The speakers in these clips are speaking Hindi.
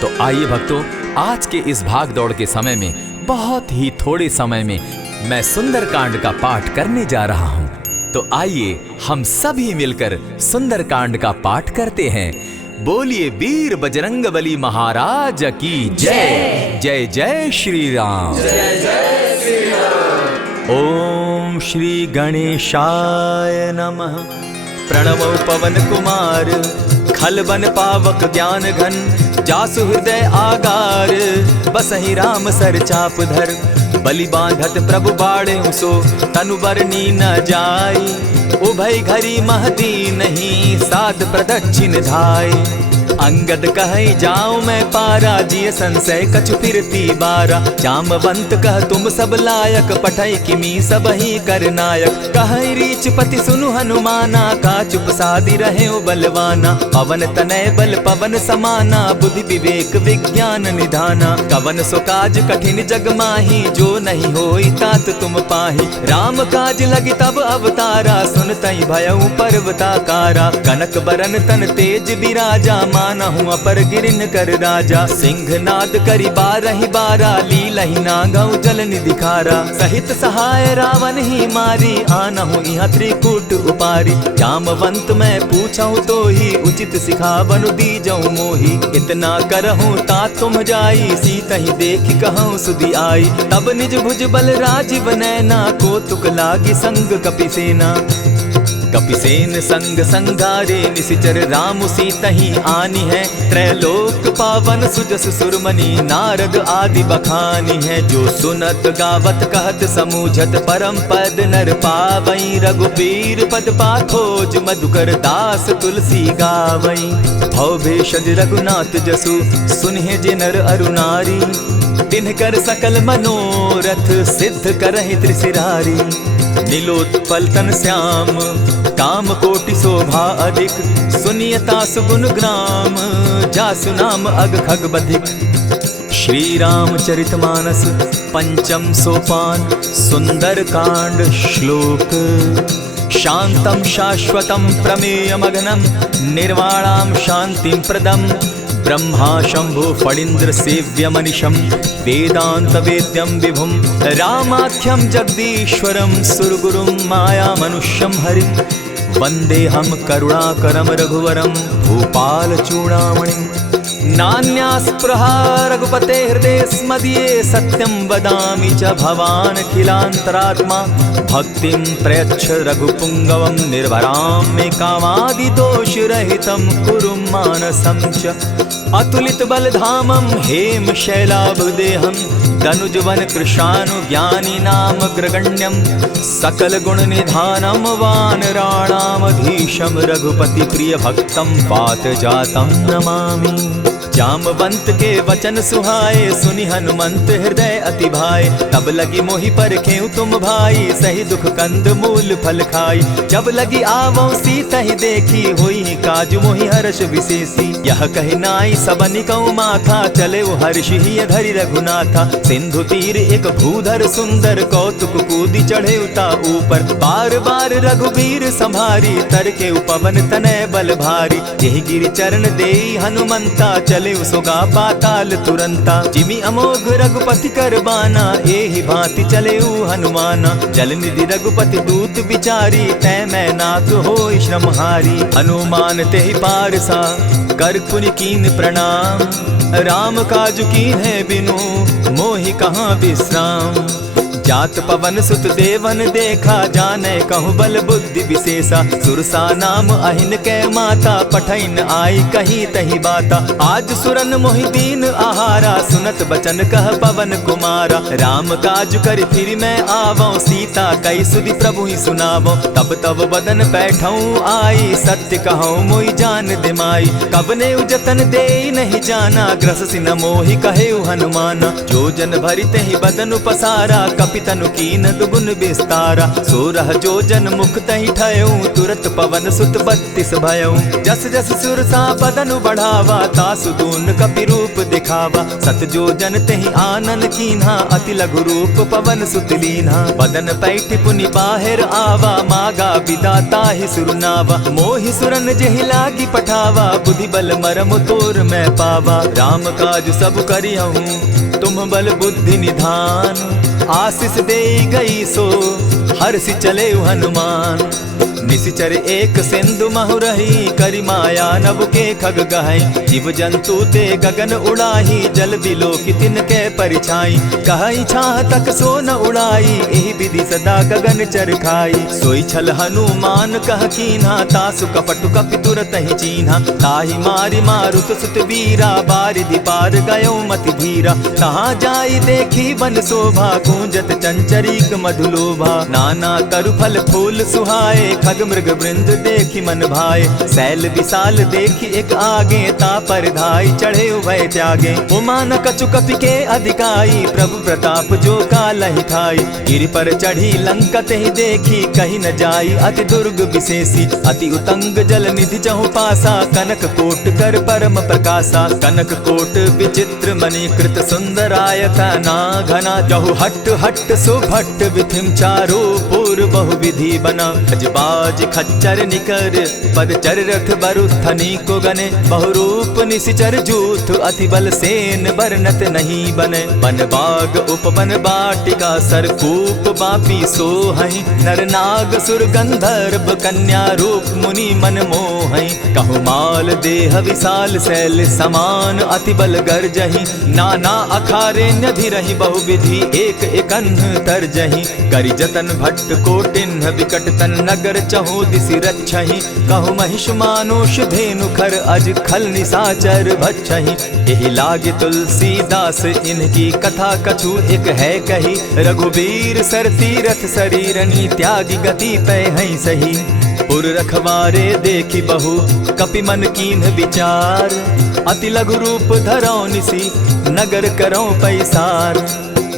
तो आइए भक्तों, आज के इस भाग दौड़ के समय में बहुत ही थोड़े समय में मैं सुंदरकांड का पाठ करने जा रहा हूँ। तो आइए हम सभी मिलकर सुंदरकांड का पाठ करते हैं। बोलिए वीर बजरंगबली महाराज की जय। जय जय श्री राम। जय जय श्री राम। ओम श्री गणेशाय नमः। प्रणवो पवन कुमार, खलबन पावक ज्ञान घन, जासु हृदय आगार, बसहि राम सर चाप धर, बलि बांधत प्रभु बाढ़े सो, तनु बरनी न जाई, उभय घरी महदी नहीं, साध प्रदक्षिण धाई। अंगद कहे जाऊं मैं पारा, जिय संशय कछु फिरती बारा, जामवंत कह तुम सब लायक, पठै किमी सब ही कर नायक। कहे रीच पति सुनु हनुमाना, का चुप सादी रहे बलवाना, पवन तनय बल पवन समाना, बुद्धि विवेक विज्ञान निधाना। कवन सो काज कठिन जग माही, जो नहीं होई तात तुम पाही। राम काज लगी तब अवतारा, सुनतई भयउ पर्वताकारा। कनक बरन तन तेज बिराजा, मानहु अपर गिरिन कर राजा। सिंहनाद करि बारहि बारा, लीलहि नागौ जल निधि खारा। सहित सहाय रावण ही मारी, आनहु इहाँ त्रिकूट उपारी। जामवंत मैं पूछऊं तो ही, उचित सिखावनु दीजऊं मोही। इतना करहूं तात तुम जाई, सीतहि देखि कहूं सुधि आई। तब निज भुज बल राजीव नैना, को तुक लागी संग कपिसेना। कपिसेन संग संगारे, निशिचर राम सीतहि आनी है। त्रैलोक पावन सुजस सुरमणि, नारद आदि बखानी है। जो सुनत गावत कहत समूझत, परम पद नर पावई। रघुबीर पद पाखोज, मधुकर दास तुलसी गावई। भव भेषज रघुनाथ जसु, सुनहि जे नर अरु नारी। तिनकर सकल मनोरथ, सिद्ध करहि त्रिशिरारी। नीलोत्पल तन श्याम, काम कोटि शोभा अधिक। सुनियता सुगुन ग्राम, जासु नाम अग खग बधिक। श्री रामचरित मानस पंचम सोपान, सुंदर कांड श्लोक। शांतम शाश्वतम प्रमेयमघनम, निर्वाणाम शांतिम प्रदम। ब्रह्मा शंभु फणीन्द्र सेव्य मनिशम, वेदांत वेद्यम विभुम। रामाख्यम जगदीश्वरम, सुरगुरुम माया मनुष्यम हरिम। वंदे हम करुणाकरम रघुवरम, भूपाल चूड़ामणिम। नान्यास्पृहा रघुपते हृदय स्मदीये, सत्यं वदामि च भवानखिलान्तरात्मा। भक्तिं प्रयच्छ रघुपुङ्गवं, निर्भरां मे कामादिदोषरहितं, कुरु मानसं च। अतुलित बलधामं हेम शैलाभदेहं, दनुजवन कृशानुज्ञानी नाम ग्रगण्यं। सकल गुण निधानं वानराणामधीशं, रघुपति प्रिय भक्तं पात जातं नमामि। जामवंत के वचन सुहाए, सुनि हनुमंत हृदय अति भाए। तब लगी मोहि परखेउ तुम भाई, सही दुख कंद मूल फल खाई। जब लगी आवो सीतहि देखी, होई काज मोहि हर्ष विशेषी। यह कहि नाई सबनि कौ माथा, चले वो हर्ष ही धरि रघुनाथा। सिंधु तीर एक भूधर सुंदर, कौतुक कूदी चढ़े उता ऊपर। बार बार रघुबीर संभारी, तरके पवन तनय बल भारी। यही गिरि चरण देई हनुमंता, चले सुगा पाताल तुरंता। जिमि अमोघ रघुपति कर बाना, एहि भांति चले हनुमाना। जल निधि रघुपति दूत बिचारी, तै मैं नाथ होई श्रमहारी। हनुमान तेहि पारसा, कर पुनि कीन प्रणाम। राम काज कीन है बिनु, मोहि कहाँ विश्राम। जात पवन सुत देवन देखा, जाने कहूँ बल बुद्धि विशेषा। सुरसा नाम अहिन कै माता, पठैन आई कही तही बाता। आज सुरन मोहि दीन आहारा, सुनत बचन कह पवन कुमारा। राम काज कर फिर मैं आवो, सीता कई सुधि प्रभु ही सुनावो। तब तब बदन बैठऊँ आई, सत्य कहूँ मोहि जान दिमाई। कबने उजतन दे नहीं जाना, ग्रस सिन मोहि कहे हनुमाना। जो जन भरिते ही बदन पसारा, कपि तनु कीन दुगुन विस्तारा। सोरह जो जन मुख तहि ठयऊ, तुरत पवन सुत 32 भयऊ। जस जस सुरसा बदनु बढ़ावा, तासु दून कपि रूप दिखावा। देखावा। सत जो जन तेहि आनन कीन्हा, अति लघु रूप पवन सुत लीन्हा। बदन पैठ पुनि बाहिर आवा, मागा विदाता ही सुरनावा। मोहि सुरन जेहि लागी पठावा, बुद्धि बल मरम तोर मैं पावा। राम काज सब करिहूँ तुम बल बुद्धि निधान। आशीष दे गई सो हर्षि चले हनुमान। निशिचर एक सिंधु महु रही, करि माया नभ के खग गहई। जीव जंतु ते गगन उड़ाही, जल बिलो की तिनके परिछाई। कहई छाह तक सो न उड़ाई, एहि विधि सदा गगन चर खाई। सोई छल हनुमान कह कीन्हा, तासु कपटु कपि तुरत ही चीन्हा। ताहि मारि मारुत सुत वीरा, बारिधि पार गयो मति धीरा। कहाँ जाई देखी वन शोभा, गूंजत चंचरीक मधुलोभा। नाना तरु फल फूल सुहाए, खग मृग वृंद देखी मन भाए। सैल विशाल देखी एक आगे, तापर धाई चढ़े उभय त्यागे। उमान कछु कपि के अधिकाई, प्रभु प्रताप जो कालहि खाई। गिरि पर चढ़ी लंका तेहि देखी, कही न जाई अति दुर्ग विशेषी। अति उतंग जल निधि चहु पासा, कनक कोट कर परम प्रकाशा। कनक कोट विचित्र मणिकृत सुंदरायता ना घना। जहु हट हट सुभट विधिम चारो पूर्व बहु विधि बना। बाज खच्चर निकर पद चर रथ बरुथनी को गने। बहुरूप निशिचर जूथ, अति बल सेन बरनत नहीं बने। बन बाग उपवन बाटिका, सरकूप बापी सोहई। नर नाग सुर गंधर्व कन्या, रूप मुनि मन मोहई। कहु माल देह विशाल शैल समान, अति बल गर्जही। नाना अखारे नधि रही, बहु विधि एक एकन्ह तरजही। करि जतन भट्ट कोटिन्ह, विकट तन नगर चहु दिसि रक्षहि। कहु महिष मानुष धेनु खर, अज खल निशाचर भक्षहि। एहि लागे तुलसीदास इनकी कथा, कछु एक है कही। रघुबीर सर तीरथ शरीरनी, त्यागी गति पै हई सही। पुर रखवारे देखी बहु, कपि मन कीन्ह विचार। अति लघु रूप धरौ निसी, नगर करौ पैसार।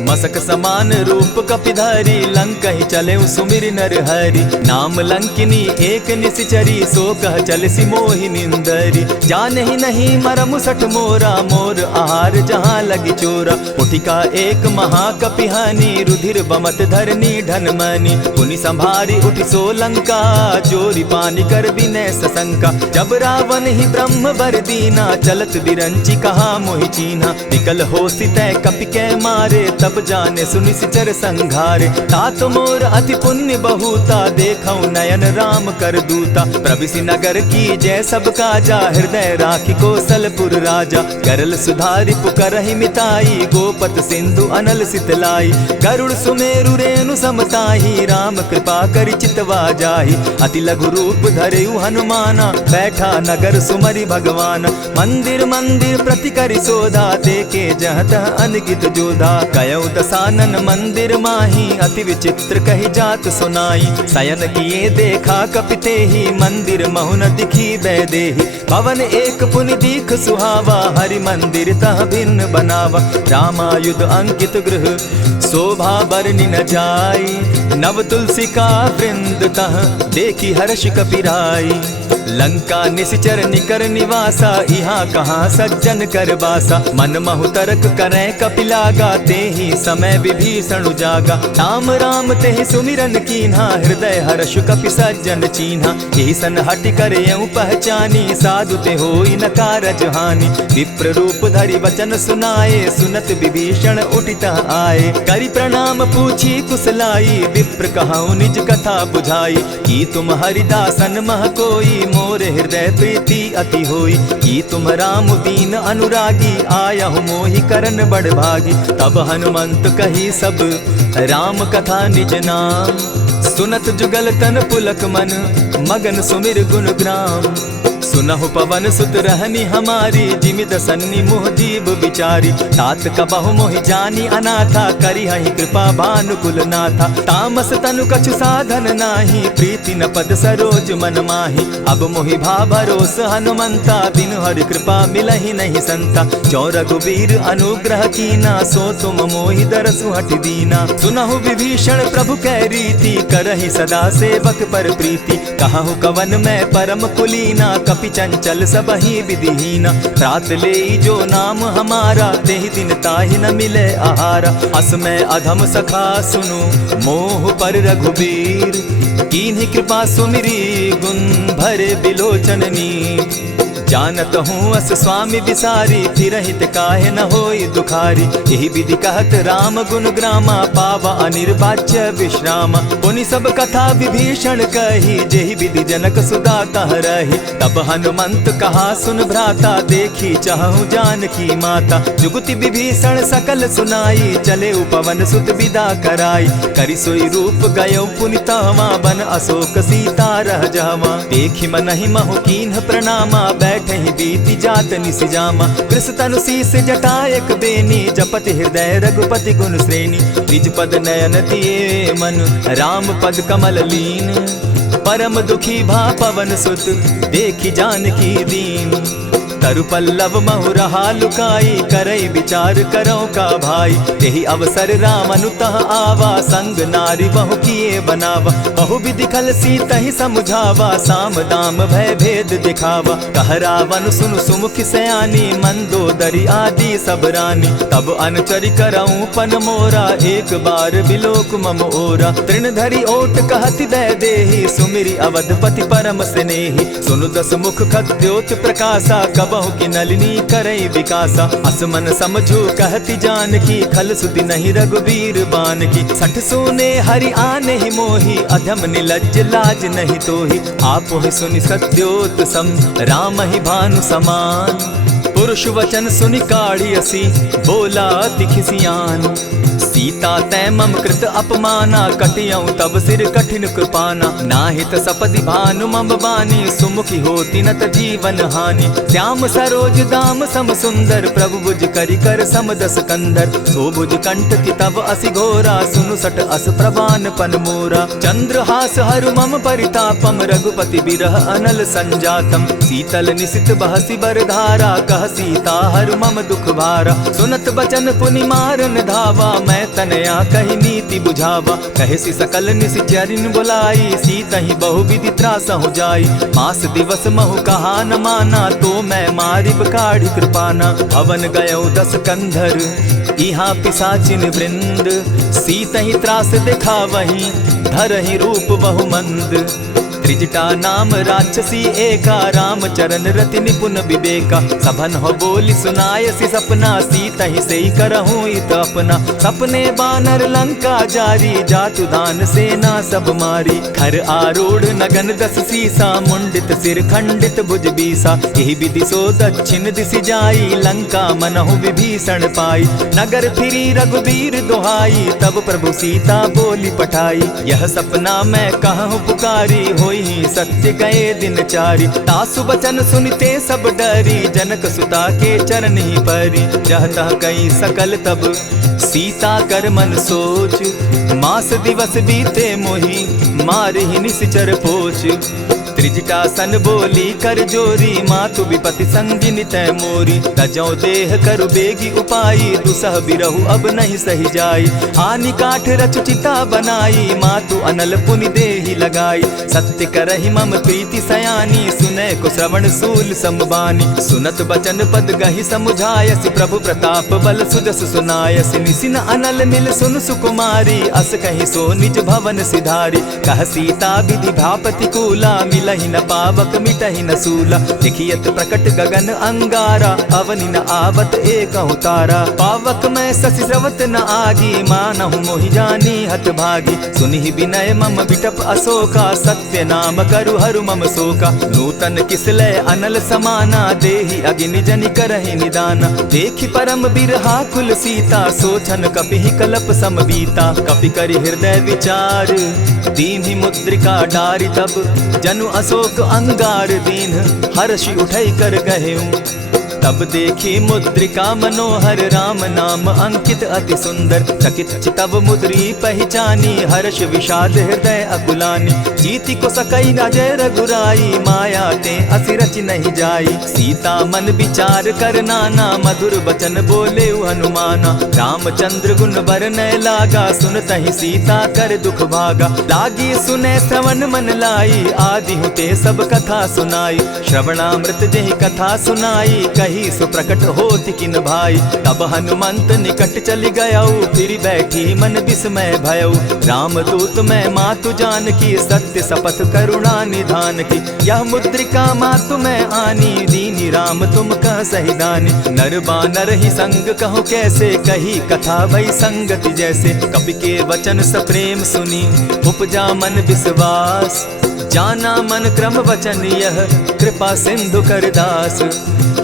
मसक समान रूप कपिधारी, लंकहि चले सुमिर नर हरि। नाम लंकिनी एक निशिचरी, सो कह चल सी मोहि निंदरी। जानहि नहीं मरम सठ मोरा, मोर आहार जहाँ लगी चोरा। उठिका एक महाकपिहानी, रुधिर बमत धरनी ढनमनी। पुनि संभारी उठि सो लंका, चोरी पानी कर विनय सशंका। जब रावण ही ब्रह्म बर दीना, चलत बिरंची कहा मोहि चीन्हा। निकल होसी तै कपि कै मारे, तब जाने सुनि सिचर संघारे। तात मोर अति पुण्य बहुता, देखऊं नयन राम कर दूता। प्रविशि नगर की जय सब काजा, हृदय राखी कौशलपुर राजा। करल सुधारि पुकरहि मिताई, गोपत सिंधु अनल सितलाई। गरुड़ सुमेरु रेणु समताही, राम कृपा करि चितवा जाहि। अति लघु रूप धरेउ हनुमाना, बैठा नगर सुमरि भगवान। मंदिर मंदिर प्रति करि सोधा, देखे जहाँ तहाँ अनगित जोधा। कयौ दसानन मंदिर माही, अति विचित्र कही जात सुनाई। शयन किए देखा कपिते ही, मंदिर महु न दिखी बैदेही। भवन एक पुनि दीख सुहावा, हरि मंदिर तह भिन्न बनावा। रामायुध अंकित गृह, शोभा बरनि न जाई। नव तुलसी का वृंद तह, देखी हर्ष कपिराई। लंका निशिचर निकर निवासा, यहाँ कहाँ सज्जन कर बासा। मन महु तरक करै कपिलागा, तेहि समय विभीषण जागा। राम राम तेहि सुमिरन कीन्हा, हृदय हर्ष कपि सज्जन चीन्हा। एहि सन हटि करयउ पहचानी, साधु ते होई न कारज हानि। विप्र रूप धरि वचन सुनाए, सुनत विभीषण उठितः आए। करि प्रणाम पूछी कुशलाई, विप्र कहऊँ निज कथा बुझाई। कि तुम हरिदासन मह कोई, मोर हृदय प्रीति अति होई। कि तुम राम दीन अनुरागी, आयहु मोहि करन बड़ भागी। तब हनुमंत कही सब राम कथा निज नाम, सुनत जुगल तन पुलक मन, मगन सुमिर गुण ग्राम। सुनहु पवन सुत रहनी हमारी, जिमिद सन्नि मुह जीव विचारी। तात कबहु मोहि जानी अनाथा, करी हहि कृपा भानुकुल नाथा। तामस तनु कछु साधन नाही, प्रीति न पद सरोज मन माही। अब मोहि भा भरोस हनुमंता, बिनु हरि कृपा मिलहि नहीं संता। जो रघुबीर अनुग्रह कीना, सो तुम मोहि दरसु हटि दीना। सुनहु विभीषण प्रभु कै रीति, करहि सदा सेवक पर प्रीति। कहहु कवन मैं परम कुलीना, कपि चंचल सबहि विधिहीना। रात ले जो नाम हमारा, तेहि दिन ताहि न मिले आहारा। असमय अधम सखा सुनु, मोह पर रघुबीर। कीन्ही कृपा सुमिरी, गुण भरे बिलोचन नीर। जानत हूँ अस स्वामी विसारी, फिरहित काहे न होई दुखारी। यही विधि कहत राम गुण ग्रामा, पावा अनिर्वाच्य विश्रामा। पुनि सब कथा विभीषण कही, जेहि विधि जनक सुता कह रही। तब हनुमंत कहा सुन भ्राता, देखी चाहूँ जानकी माता। जुगति विभीषण सकल सुनाई, चले उपवन सुत विदा कराई। करि सोई रूप गयो पुनि तहवा, बन अशोक सीता रह जावा। देखी मनहि महु कीन्ह प्रणामा, बैठहि बीति जात निसिजामा। कृष तनु शीस जटा एक बेनी, जपति हृदय रघुपति गुण श्रेणी। निज पद नयन दिए मन, राम पद कमल लीन। परम दुखी भा पवन सुत, देखी जानकी दीन। तरु पल्लव महु रहा लुकाई, करई विचार करो का भाई। यही अवसर राम अनुतः आवा, संग नारी बहु किए बनावा। बहु विधि खल सीतहि समझावा, साम दाम भय भेद दिखावा। कह रावण सुन सुमुखि सयानी, मंदोदरी आदि सब रानी। तब अनुचरि करऊं पन मोरा, एक बार बिलोक मम ओरा। तृण धरि ओट कहति दय देहि, सुमिरि अवधपति परम स्नेही। सुनु दस मुख खद्योत प्रकाशा, बहु की नलिनी करई विकासा। असमन समझो कहती जानकी, खल सुति नहीं रघुबीर बान की। सठ सोने हरि आने ही मोही, अधम निलज्ज लाज नहीं तोही। आप ही सुनि सत्योत सम, राम ही भानु समान। पुरुष वचन सुनि काढ़ियसी, बोला अति खिसियान। सीता तै मम कृत अपमाना, कटियऊं तब सिर कठिन कृपाना। नाहित सपदि भानु मम बानी, सुमुखी होती नत जीवन हानि। श्याम सरोज दाम सम सुंदर, प्रभु भुज करि कर सम दस कंधर। सो भुज कंठ की तब असि घोरा, सुनु सट अस प्रवान पन मोरा। चंद्रहास हरु मम परितापम, रघुपति बिरह अनल संजातम। शीतल निशित बहसी बरधारा, कह सीता हरु मम दुख भारा। सुनत बचन पुनि मारन धावा, मैं तनया कही नीति बुझावा। कहसी सकल निश्चरिन बुलाई, सीतहि बहु विधि त्रास हो जाई। मास दिवस महु कहा न माना, तो मैं मारिब काढ़ी कृपाना। भवन गयो दस कंधर, इहाँ पिशाचिन वृंद। सीतहि त्रास दिखावहि, धरहि रूप बहु मंद। त्रिजटा नाम राक्षसी एका, राम चरण रति निपुण विवेका। सभन हो बोली सुनायसी सपना, सीतहि सेई करहूँ इत अपना। सपने बानर लंका जारी, जातु दान सेना सब मारी। खर आरूढ़ नगन दस सीसा, मुंडित सिर खंडित भुज बीसा। यही विधि सो दक्षिण दिशि जाई, लंका मनहु विभीषण पाई। नगर फिरी रघुबीर दोहाई, तब प्रभु सीता बोली पठाई। यह सपना मैं कहूँ पुकारी, होई सत्य गए दिन चारी। तासु बचन सुनते सब डरी, जनक सुता के चरण ही परी। जहतः कई सकल तब सीता कर मन सोच, मास दिवस बीते मोही, मारहि निश्चर पोच। त्रिजटा सन बोली कर जोरी, मातु विपति संगिनी तै मोरी। तजौ देह करु बेगी उपाई, दुसह बिरहु अब नहीं सही जाई। हानि काठ रचु चिता बनाई, मातु अनल पुनि देहि लगाई। सत्य करहि मम प्रीति सयानी, सुनै को श्रवण सूल समबानी। सुनत बचन पद गहि समुझायसि, प्रभु प्रताप बल सुजस सुनायसि। निसिन अनल मिल सुन सुकुमारी, अस कहि सो निज भवन सिधारी। कह सीता विधि भापति कूला, मिलहि न पावक मिटहि न सूला। देखियत प्रकट गगन अंगारा, अवनि न आवत एकहु तारा। पावक मैं शशि स्रवत न आगी, मानहु मोहि जानी हत भागी। सुनिहि विनय मम विटप अशोका, सत्य नाम करु हरु मम शोका। नूतन किसलय अनल समाना, देहि अगिनि जनि करहि निदाना। देखि परम बिरहा कुल सीता, सोचन कपिहि कलप सम बीता। कपि करि हृदय विचार, दीन्हि मुद्रिका डारि। तब जनु अशोक अंगार दीन, हर्षि उठै कर गहेऊ। तब देखी मुद्रिका मनोहर राम नाम अंकित अति सुंदर। चकित चितव मुद्री पहचानी हर्ष विषाद हृदय अकुलानी। जीति को सकई न जय रघुराई माया ते असि नहीं जाई। सीता मन विचार कर नाना मधुर बचन बोले हनुमाना। रामचंद्र गुण बरनय लागा सुनतहि सीता कर दुख भागा। लागी सुने श्रवण मन लाई आदि हुते सब कथा सुनाई। श्रवणामृत जेहि कथा सुनाई कही सो प्रकट होति किन भाई। तब हनुमंत निकट चली गयऊ फिर बैठी मन विस्मय भयऊ। रामदूत मैं मातु जान की सत्य शपथ करुणा निधान की। यह मुद्रिका मातु मैं आनी दीनी राम तुम कह सही दानी। नर बानर ही संग कहो कैसे कही कथा भई संगति जैसे। कपि के वचन सप्रेम सुनी उपजा मन विश्वास। जाना मन क्रम वचन यह कृपा सिंधु कर दास।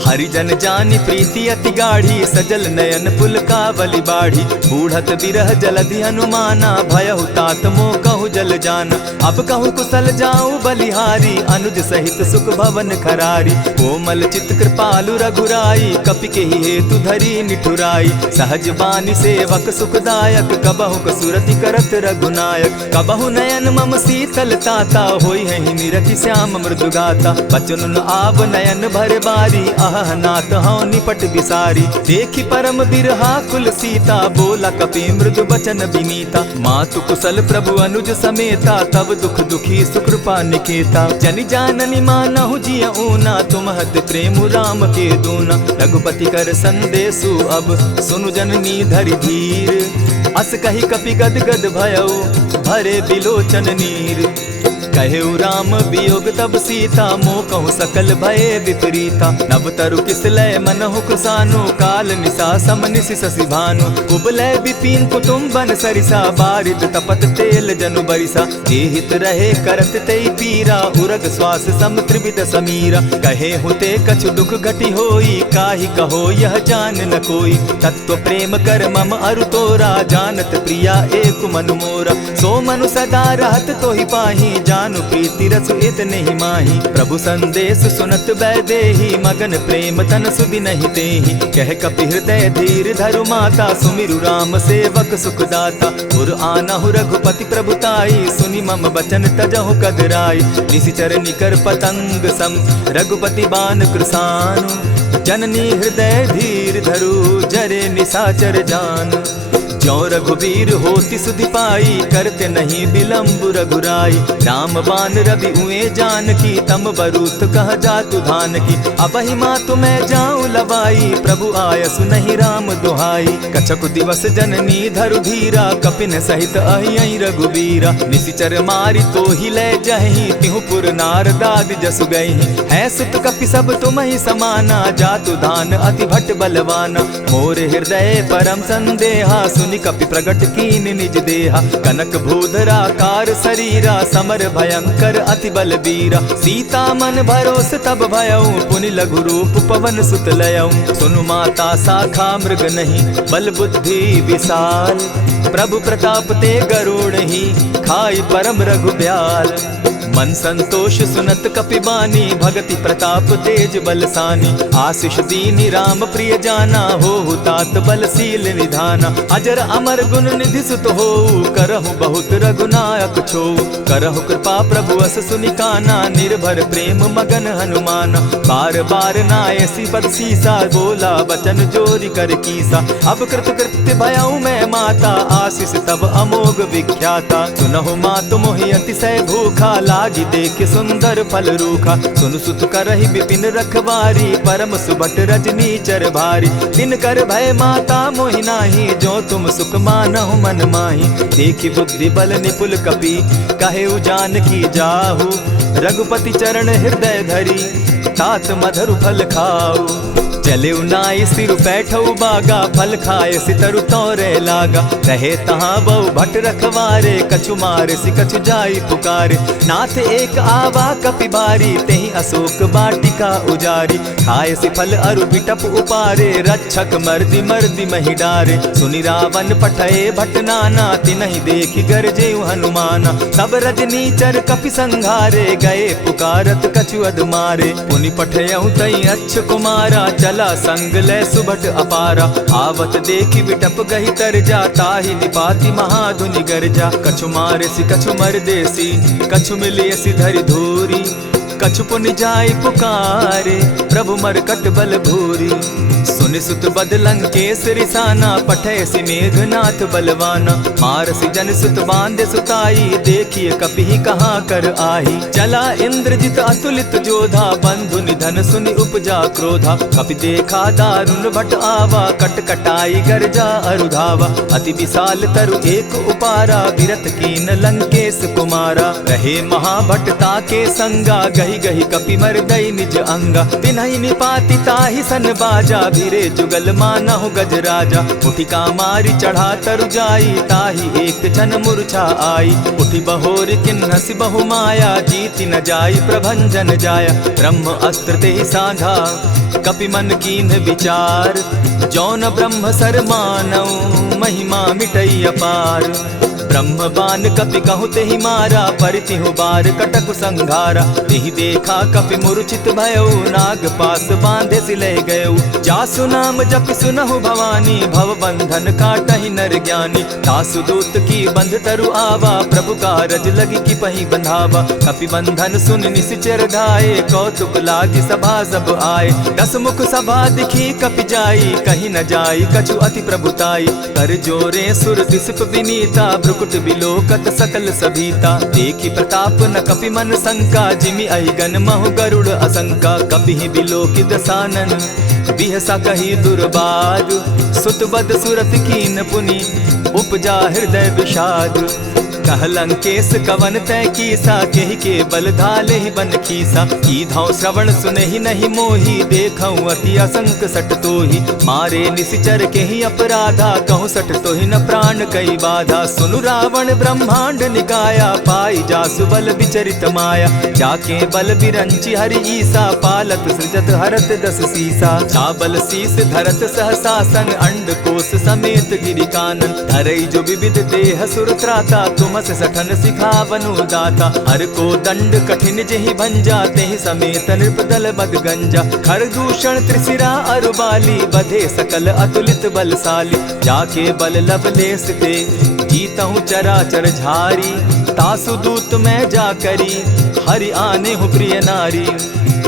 हरिजन जानी प्रीति अति गाढ़ी सजल नयन पुलकावली बाढ़ी। बूढ़त बिरह जलधि हनुमाना भयहु तात मोह कहु जल जाना। अब कहु कुशल जाऊं बलिहारी अनुज सहित सुख भवन खरारी। कोमल चित कृपालु रघुराई कपि के हेतु धरी निठुराई। सहज बानी सेवक सुखदायक कबहु कसुरति करत रघुनायक। कबहु नयन मम शीतल ताता होई है निरखि श्याम मृदु गाता। बचन आव नयन भर बारी अह नाथ हौ निपट विसारी। देखी परम बिरहा कुल सीता बोला कपि मृदु बचन विनीता। मातु कुशल प्रभु अनुज समेता तब दुख दुखी सुकृपा निकेता। जनि जाननी मानहु जिय ऊना तुम्हत प्रेम राम के दूना। रघुपति कर संदेशु अब सुनु जननी धरि धीर। अस कही कपि गद गद भयऊ भरे बिलोचन नीर। कहेउ राम वियोग तब सीता मोह कहूँ सकल भये विपरीता। नव तरु किसलय मनहु कुसानु काल निशा समनिशि शशि भानु। कुबलय विपिन कुटुम्बन सरिसा बारिद तपत तेल जनु बरिसा। जेहित रहे करत तेई पीरा उरग श्वास सम त्रिविध समीरा। कहे हुते कछु दुख घटी होई काहि कहो यह जान न कोई। तत्व प्रेम कर मम अरु तोरा जानत प्रिया एक मनु मोरा। सो मनु सदा रहत तोहि पाही जानु प्रीति रसु इतने ही माही। प्रभु संदेश सुनत बैदेही मगन प्रेम तन सुधि नहीं तेहि। कह कपि हृदय धीर धरु माता सुमिरु राम सेवक सुखदाता। उर आनहु रघुपति प्रभुताई सुनि मम बचन तजहु कदराई। निशिचर निकर पतंग सम रघुपति बान कृसानु। जननी हृदय धीर धरु जरे निशाचर जान। ज्यों रघुबीर होति सुधि पाई करते नहीं विलम्ब रघुराई। राम बान रवि उए जान की तम बरूथ कह जातु धान की। अबहि मातु मैं जाऊं लवाई प्रभु आयसु नहीं राम दुहाई। कछक दिवस जननी धरु धीरा कपिन सहित अहि रघुबीरा। निशिचर मारी तो ही ले जहि तिहु पुर नार दाद जसु गई। है सुत कपि सब तुम ही समाना जातु धान अति भट बलवाना। मोर हृदय परम संदेहा सुनि कपि प्रगट कीन निज देहा। कनक भूधरा कार शरीरा समर भयंकर अति बलबीरा। सीता मन भरोस तब भयऊ पुनि लघु रूप पवन सुत लयऊ। सुनु माता शाखा मृग नहीं बल बुद्धि विशाल। प्रभु प्रताप ते गरुड़ ही खाई परम रघुब्याल। मन संतोष सुनत कपि बानी भगति प्रताप तेज बलसानी। आशीष दीनी राम प्रिय जाना हो तात बलशील निधाना। अजर अमर गुण निधि सुत हो करहु बहुत रघुनायक छो। करहु कृपा प्रभु अस सुनिकाना निर्भर प्रेम मगन हनुमाना। बार बार नायसी पद सीसा बोला बचन जोरी कर कीसा। अब कृत कृत्य भयऊ मैं माता आशीष तब अमोघ विख्याता। सुनहु मातु मोहि अतिशय भूखा लागी देख सुंदर फल रूखा। सुनु सुत करहि विपिन रखवारी परम सुबट रजनी चर भारी। दिन कर भय माता मोहि नाही जो तुम सुख मानहु मन माही। देखी बुद्धि बल निपुल कपि कहे जान की जाहु। रघुपति चरण हृदय धरी तात मधुर फल खाऊ। चले नाई सिर बैठऊ बागा फल खाए सितरु तोरे लागा। रहे तहाँ बहु भट रखवारे कछु मार सि कछु जाई पुकारे। नाथ एक आवा कपि बारी तेहि अशोक बाटिका उजारी। खाए सि फल अरु बिटप उपारे रक्षक मर्दि मर्दि महि डारे। सुनि रावण पठये भट नाना तिनहि देखि गरजे हनुमाना। तब रजनी चर कपि संघारे गए पुकारत कछु अध मारे। पुनि पठयऊ तई अच्छ कुमारा चल चला संग ले सुभट अपारा। आवत देखी बिटप गही तर जा, ताहि निपाति महाधुनि गर्जा। कछु मारेसी कछु मर देसी, कछु मिलियसी धरि धूरी। कछु पुनि जाय पुकारे, प्रभु मरकट बल भूरी। सुनि सुत बद लंकेश रिसाना, पठैसी मेघनाथ बलवाना। मारसी जन सुत बांधे सुताई, देखिए कपि कहाँ कर आही। चला इंद्रजित अतुलित जोधा, बंधु निधन सुनि उपजा क्रोधा। कपि देखा दारुण भट आवा, कट कटाई गर्जा अरुधावा। अति विशाल तरु एक उपारा, विरत कीन लंकेश कुमारा। रहे महाभटता के संगा, गही गही कपि मर्दई निज अंगा। तिन्हि निपाति ताहि सन बाजा, भीरे जुगल मानहु गजराजा। उठि कामारी चढ़ा तरु जाई, ताहि एक जन मूर्छा आई। उठि बहोर किन्हसि बहु माया, जीति न जाई प्रभंजन जाया। ब्रह्म अस्त्र ते साधा, कपि मन कीन विचार। जौन ब्रह्म सर मानौ, महिमा मिटई अपार। ब्रह्म बान कपि कहु तेहि मारा, परितिहु बार कटक संघारा। तेहि देखा कपि मूर्छित भयउ, नाग पास बांधे सिले गयउ। जासु नाम जपि सुनहु भवानी, भव बंधन काटहि नर ज्ञानी। तासु दूत की बंध तरु आवा, प्रभु कारज लगी की पही बंधावा। कपि बंधन सुन निसिचर धाये, कौतुक लागी सभा सब आए। दस मुख सभा दिखी कपि जाई, कहीं न जाई कछु अति प्रभुताई। कर जोरे सुर दिसप विनीता, भ्रुकुट बिलोकत सकल सभीता। देखी प्रताप न कपि मन शंका, जिमि अहिगन महु गरुड़ असंका। कपि बिलोकि दसानन, बिहसा कही दुर्बाद। सुत बद सुरत कीन पुनि, उपजा हृदय विषाद। कह लंकेश कवन तै कीसा, केहि के बल धाले ही बन खीसा। कीधौ श्रवण सुनहि नहीं मोही, देखऊं अति असंक सट तोही। मारे निसिचर केहि अपराधा, कहूँ सट तोहि न प्राण कई बाधा। सुनु रावण ब्रह्मांड निकाया, पाई जासु बल विचरित माया। जाके बल बिरंची हरि ईसा, पालत सृजत हरत दस सीसा। चाबल शीस धरत सहसासन, अंड कोश समेत गिरि कानन। धरई जो विविध देह सुर त्राता, तुम से सठन सिखावनु दाता। हर को दंड कठिन जेहि भंजा, तेहि समेत नृपदल बद गंजा। खर दूषण त्रिशिरा अरुबाली, बधे सकल अतुलित बलशाली। जाके बल लवलेस ते, जीतहु चराचर झारी। तासु दूत मैं जाकरी, हरि आने हूँ प्रिय नारी।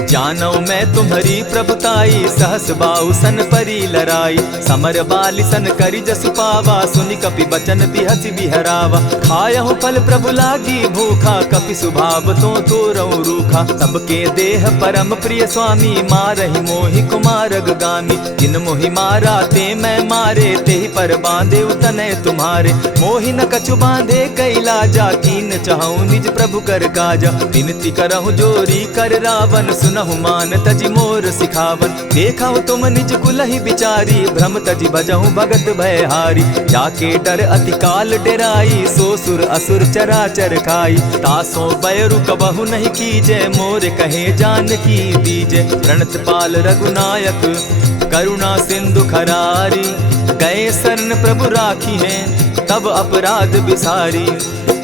जानौ मैं तुम्हारी प्रभुताई, सहस बाहु सन परी लराई। समर बाली सन करी जसु पावा, सुनि कपि बचन बिहसि बिहरावा। खायहु फल प्रभु लागी भूखा, कपि सुभाव तो तोरऊ रूखा। सबके देह परम प्रिय स्वामी, मारहि मोहि कुमारग गामी। जिन मोहि मारा ते मैं मारे, तेहि पर बांधे उतने तुम्हारे। मोहि न कछु बांधे कैलाजा, कीन चाहूं निज प्रभु कर काजा। विनती करहु जोरी कर रावण, सुनहु मान तजि मोर सिखावन। देखहु तुम निज कुलहि बिचारी, भ्रम तजि भजहु भगत भयहारी। जाके डर अति काल डेराई, सो सुर असुर चराचर खाई। तासो बैरु कबहु नहीं कीजे, मोर कहे जानकी दीजे। प्रणत पाल रघुनायक, करुणा सिंधु खरारी। गए शरण प्रभु राखी हैं, तब अपराध बिसारी।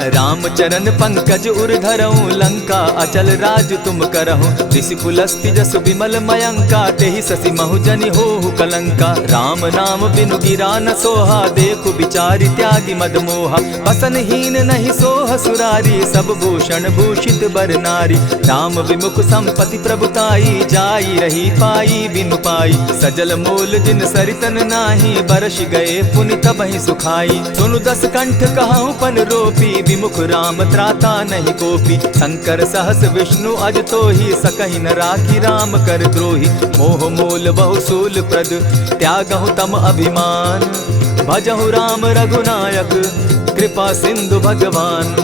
राम चरण पंकज उर धरऊं, लंका अचल राज तुम करहूं। ऋषि पुलस्ति जसु विमल मयंका, तेहि ससि महु जनि होहु कलंका। राम नाम बिनु गिरा न सोहा, देखु बिचारी त्यागी मद मोहा। बसनहीन नहीं सोह सुरारी, सब भूषण भूषित बर नारी। राम विमुख संपति प्रभुताई, जाई रही पाई बिनु पाई। सजल मोल जिन सरितन नाही, बरस गए पुनि तबहि सुखाई। सुनु दस कंठ कहूँ पन रोपी, विमुख राम त्राता नहीं कोपी। शंकर सहस विष्णु अज तोहि, सकहि न राखी राम कर द्रोही। मोह मूल बहु सूल प्रद, त्यागहु तम अभिमान। भजहु राम रघुनायक, कृपा सिंधु भगवान।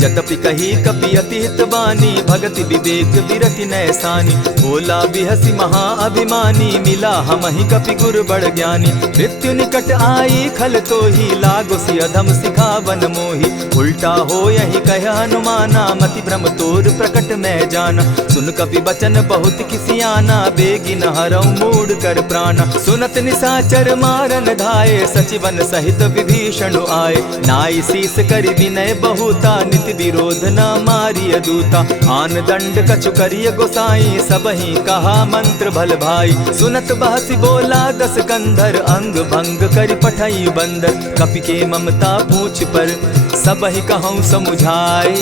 जतपि कही कपि अति हित बानी, भगति विवेक विरति नैसानी। बोला बिहसी महा अभिमानी, मिला हमहि कपि गुर बड़ ज्ञानी। मृत्यु निकट आई खल तोहि, लागो सि अधम सिखावन मोहि। उल्टा हो यही कह हनुमाना, मति भ्रम तोर प्रकट मैं जाना। सुन कपि बचन बहुत किसियाना, बेगी न हरऊ मूढ़ कर प्राणा। सुनत निसाचर मारन धाये, सचिवन सहित विभीषण आए। नाई शीस करि विनय बहुता, नित सहित विरोध न मारिय दूता। आन दंड कछु करिय गोसाई, सबहि कहा मंत्र भल भाई। सुनत बहसी बोला दस कंधर, अंग भंग करि पठई बंदर। कपि के ममता पूछ पर, सबहि कहूँ समुझाए।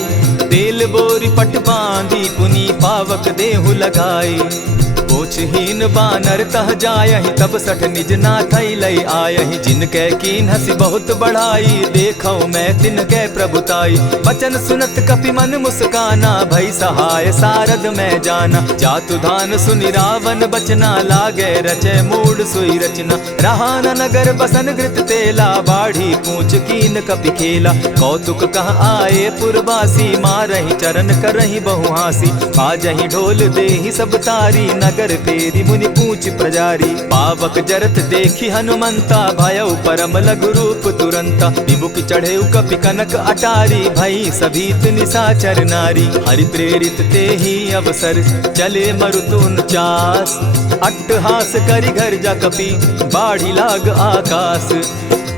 तेल बोरी पट बांधी, पुनि पावक देहु लगाई। पूछहीन बानर तह जायहि, तब सठ निज नाथ लई आयहि। जिनके कीन हसी बहुत बढ़ाई, देखौ मैं तिनके प्रभुताई। बचन सुनत कपि मन मुस्काना, भई सहाय सारद मैं जाना। जातु धान सुनि रावण बचना, लागे रचे मूड सोई रचना। रहा न नगर बसन घृत तेला, बाढ़ी पूछ कीन कपि खेला। कौतुक कह आए पुरवासी, मारहि चरण करहि बहु हासी। बाजहि ढोल देहि सब तारी, नगर फेरी मुनि पूछ प्रजारी। पावक जरत देखी हनुमंता, भयउ परम लघु रूप तुरंता। विमुख चढ़े कपि कनक अटारी, भई सभीत निशाचर नारी। हरि प्रेरित ते ही अवसर, चले मरुतुन चास। अट्टहास करि घर जा कपि, बाढ़ी लाग आकाश।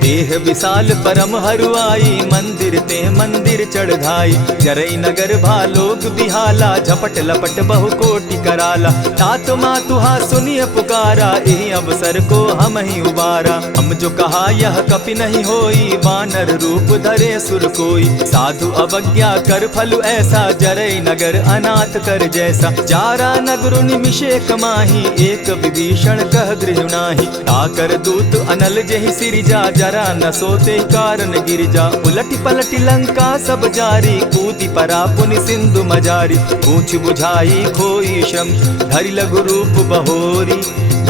देह विशाल परम हरुआई, मंदिर ते मंदिर चढ़ाई। जरई नगर भालोग बिहाला, झपट लपट बहु कोटि कराला। तात मातुहा सुनिय पुकारा, एहि अवसर को हम ही उबारा। हम जो कहा यह कपि नहीं होई, वानर रूप धरे सुर कोई। साधु अवज्ञा कर फल ऐसा, जरई नगर अनाथ कर जैसा। जारा नगर निमिषे कमाही, एक विभीषण कह गृह नाही। ताकर दूत अनल जहि सिरिजा, जरा न सोते कारण गिरजा। उलटी पलटी लंका सब जारी, कूदी परा पुनि सिंधु मजारी। पूछ बुझाई खोई श्रम, धरि लघु रूप बहोरी।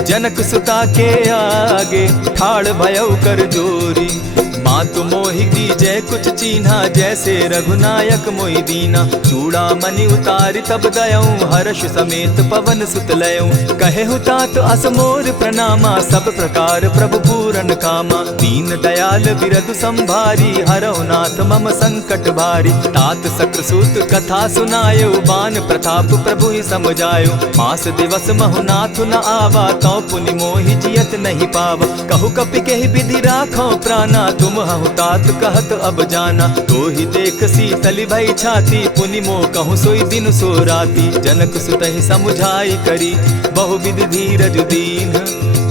जनक सुता के आगे, ठाड़ भयउ कर जोरी। मातु मोहि दीजै कुछ चीन्हा, जैसे रघुनायक मोहि दीना। चूड़ा मणि उतारि तब दयऊं, हर्ष समेत पवन सुत लयऊं। कहे तात असमोर प्रणामा, सब प्रकार प्रभु पूरन कामा। दीन दयाल बिरधु संभारी, हरौ नाथ मम संकट भारी। तात सक्रसूत कथा सुनायो, बान प्रताप प्रभु ही समझायो। मास दिवस महु नाथ न आवा, तौ पुनि मोहि जियत नहीं पावा। कहु कपि केहि विधि राखो प्राणा, तुम हूँ तात कहत अब जाना। तो ही देख शीतल भई छाती, पुनि मो कहूँ सोई दिन सो राती। जनक सुतहि समुझाई करी, बहु विधि धीरज दीन।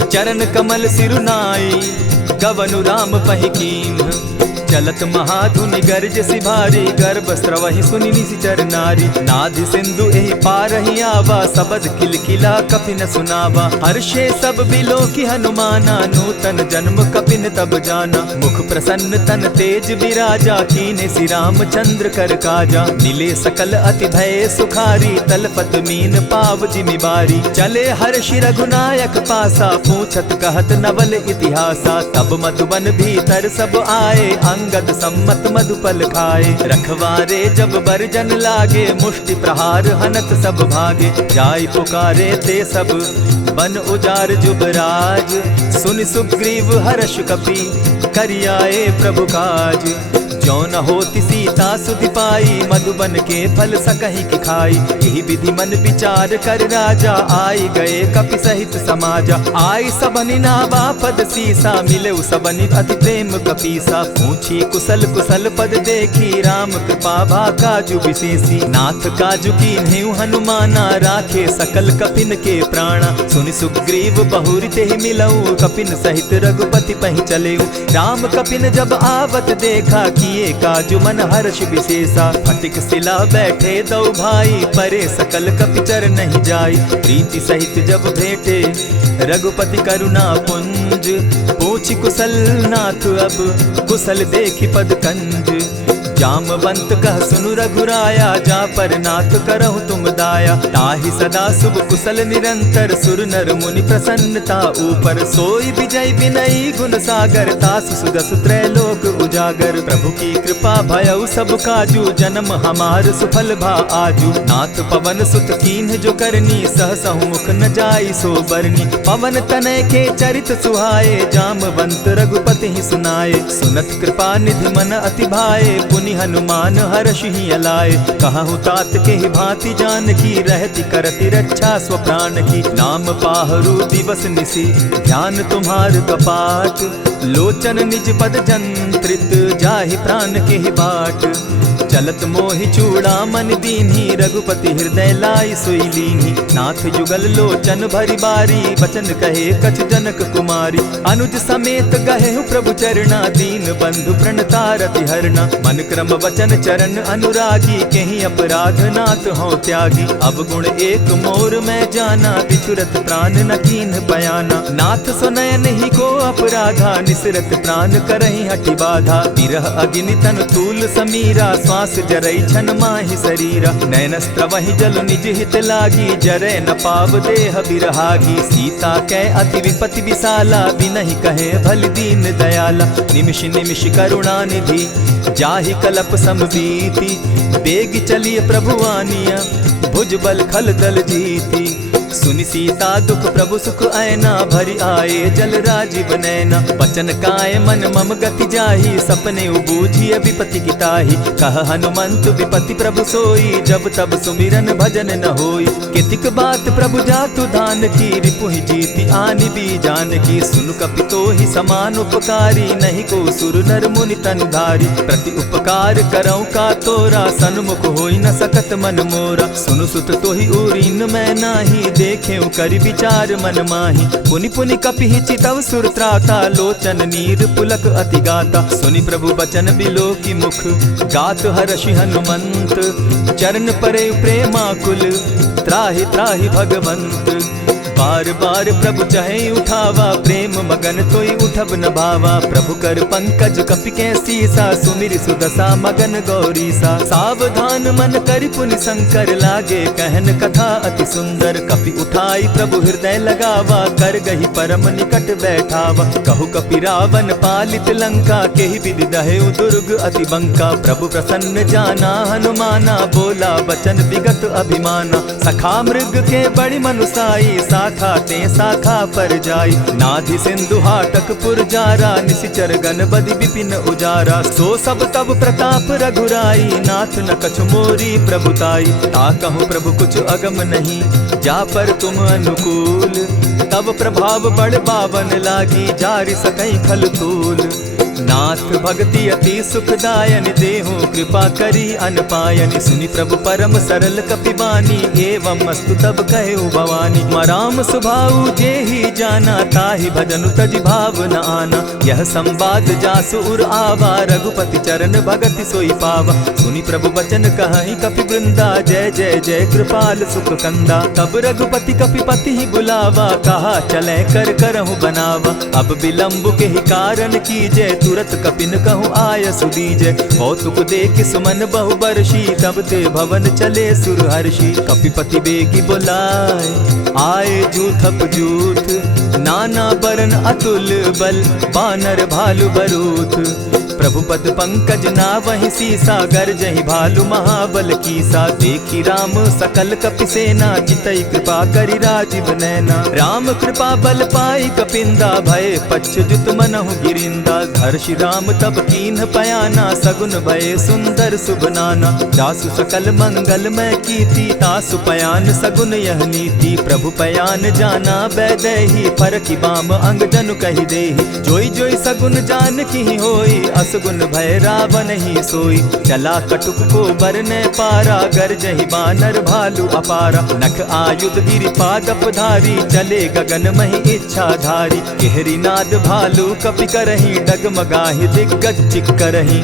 चरण कमल सिरुनाई, गवनु राम पहि कीन। चलत महाधुनि गर्ज सिभारी, गर्भ स्रवहि सुनि निशिचर नारी। नाधि सिंधु एहि पारहि आवा, सबद खिलखिला कपि न सुनावा। हर्षे सब बिलो की हनुमाना, नूतन जन्म कपिन तब जाना। मुख प्रसन्न तन तेज विराजा, कीने श्री रामचंद्र कर काजा। मिले सकल अति भय सुखारी, तलपत मीन पाव जिमि बारी। चले हर्षि रघुनायक पासा, पूछत कहत नवल इतिहासा। तब मधुबन भीतर सब आए, अंगद सम्मत मधुपल खाए। रखवारे जब बरजन लागे, मुष्टि प्रहार हनत सब भागे। जाय पुकारे ते सब, बन उजार जुबराज। सुन सुग्रीव हर्ष कपि, करियाए प्रभु काज। जो न होती सीता सुधि पाई, मधुबन के फल सकहि की खाई। यही विधि मन विचार कर राजा, आई गए कपि सहित समाजा। आई सबनि नावा पद सीसा, मिले सबनि अति प्रेम कपीसा। पूछी कुशल कुशल पद देखी, राम कृपा भा काजु विशेषी। नाथ काजु कीन्हेउ हनुमाना, राखे सकल कपिन के प्राणा। सुनि सुग्रीव बहुरि तेहि मिलऊ, कपिन सहित रघुपति पहि चलेऊ। राम कपिन जब आवत देखा, किए काजु मन हर्ष विशेषा। फटिक सिला बैठे दो भाई, परे सकल कपिचर नहीं जाई। प्रीति सहित जब भेटे, रघुपति करुणा पुंज। पूछि कुशल नाथ अब, कुशल देखि पद कंज। जामवंत कह सुनु रघुराया, जा पर नाथ करहु तुम दाया। ताहि सदा शुभ कुशल निरंतर, सुर नर मुनि प्रसन्नता ऊपर। सोई विजय विनयी गुण सागर, तास सुदस त्रैलोक उजागर। प्रभु की कृपा भयउ सब काजू, जन्म हमार सुफल भा आजू। नाथ पवन सुत कीन्ह जो करनी, सहसहु मुख न जाई सो बरनी। पवन तनय के चरित सुहाए, जामवंत रघुपति ही सुनाए। सुनत कृपा निधि मन अति भाए, पुनि हनुमान हर्ष ही अलाए। कहूँ तात के ही भांति जान की, रहती करती रक्षा स्व प्राण की। नाम पाहरु दिवस निसी, ध्यान तुम्हार कपाट। लोचन निज पद जंत्रित, जाहि प्राण के ही बाट। चलत मोहि चूड़ामन दीन्ही, रघुपति हृदय लाई सोई लीन्ही। नाथ जुगल लोचन भरी बारी, बचन कहे कछ जनक कुमारी। अनुज समेत गहे प्रभु चरणा, दीन बंधु प्रणतारति हरना। मन क्रम वचन चरण अनुरागी, कहीं अपराध नाथ हो त्यागी। अब गुण एक मोर में जाना, बिछुरत प्राण न कीन्ह बयाना। नाथ सुनयन ही को अपराधा, निसरत प्राण करहि हठि बाधा। विरह अग्नि तन तूल समीरा, श्वास जरई छन माहि शरीरा। नयनस्त्र वही जल निज हित लागी, जरै न पाव देह बिरहागी। सीता कै अति विपति विशाला, बिनहि कहे भल दीन दयाला। निमिष निमिष करुणा निधि, जाहि कलप समबीति। बेग चलिए प्रभु आनिया, भुजबल खल दल जीती। सुनि सीता दुख प्रभु सुख ऐना, भरि आए जल राजीव नैना। बचन काय मन मम गति जाहि, सपने बूझिय विपति की ताहि। कह हनुमंत विपति प्रभु सोई, जब तब सुमिरन भजन न होई। कितिक बात प्रभु जातु दान की, रिपुहि जीति आनि भी जान की। सुन कपि तोहि समान उपकारी, नहीं को सुर नर मुनि तन धारी। प्रति उपकार करौ का तोरा, सन्मुख होई न सकत मन मोरा। सुनु सुत तोहि उरीन मैं नाही, देखे करि विचार मन माही। पुनि पुनि कपि चितव सुर त्राता, लोचन नीर पुलक अति गाता। सुनि प्रभु बचन बिलो की मुख, गात हर्षि हनुमंत। चरण परे प्रेमाकुल, त्राहि त्राहि भगवंत। बार बार प्रभु चहे उठावा, प्रेम मगन तोई उठब न भावा। प्रभु कर पंकज कपि के सीसा, सुमिर सुदशा मगन गौरीसा। सावधान मन करि पुनि शंकर, लागे कहन कथा अति सुंदर। कपि उठाई प्रभु हृदय लगावा, कर गही परम निकट बैठावा। कहु कपि रावण पालित लंका, केहि विधि दहेउ दुर्ग अति बंका। प्रभु प्रसन्न जाना हनुमाना, बोला बचन विगत अभिमाना। सखा मृग के बड़ी मनुसाई, शाखा ते शाखा पर जाई। नाधि सिंधु हाटक पुर जारा, निशिचर गण बदि विपिन उजारा। सो सब तब प्रताप रघुराई, नाथ न कछु मोरी प्रभुताई। ताकहु प्रभु कुछ अगम नहीं, जा पर तुम अनुकूल। तब प्रभाव बड़ बावन लागी, जारि सकई खल तूल। नाथ भक्ति अति सुखदायन, देहु कृपा करी अनपायनि। सुनि प्रभु परम सरल कपिबानी, एवं मस्तु तब कहे भवानी। मराम सुभाऊ जेहि जाना, ताहि भजनु तज भाव न आना। यह संवाद जासु उर आवा, रघुपति चरण भगति सोई पावा। सुनि प्रभु बचन कहि कपि वृंदा, जय जय जय कृपाल सुख कंदा। तब रघुपति कपिपति ही बुलावा, कहा चले कर करहु बनावा। अब विलंब के ही कारण कीजय, तुरत कपिन कहूँ आय सुदीजय। कौतुक देख सुमन बहु बरसी, तब ते भवन चले सुर हर्षि। कपिपति बेगी बुलाए, आए जूथप जूथ। नाना बरन अतुल बल, बानर भालु बरूथ। प्रभु पद पंकज ना वही सीसा, गर्जहि भालु महाबल कीसा। देखी राम सकल कपि सेना, चितई कृपा करि राजीव नैना। राम कृपा बल पाई कपिंदा, भय पच्युत मनहु गिरिंदा। हर्षि राम तब कीन्ह पयाना, सगुन भय सुंदर शुभ नाना। जासु सकल मंगल मैं कीति, तासु पयान सगुन यह नीति। प्रभु पयान जाना बैदेही, फरकि बाम अंग जनु कहि देहि। जोई जोई सगुन जान की होई, असगुन भय रावण ही सोई। चला कटुक को बरने पारा, गर्जहि बानर भालु अपारा। नख आयुध गिरि पादप धारी, चले गगन महि इच्छा धारी। केहरी नाद भालु कपि करहि, डगमगाहि दिग्गज चिक्करहि।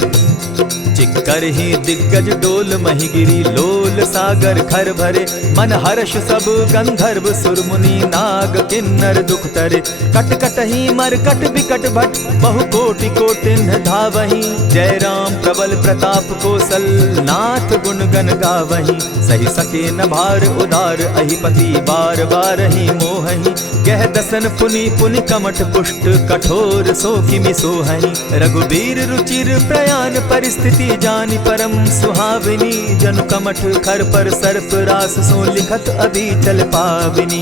चिक्करहि दिग्गज डोल महि गिरी, लोल सागर खर भरे। मन हर्ष सब गंधर्व सुर मुनि, नाग किन्नर दुख तरे। कट कटहि मरकट बिकट भट, बहु कोटि कोटिन्ह धावहि। जय राम प्रबल प्रताप कौशल, नाथ गुण गण गावहि। सही सके न भार उदार, अहिपति बार बार ही मोहहि। गह दसन पुनि पुनि कमठ पुष्ट, कठोर सो किमि सोहहि। रघुबीर रुचिर प्रयाण परिस्थिति, जानि परम सुहाविनी। जनु कमठ खर पर सर्प रास, सो लिखत अभी चल पाविनी।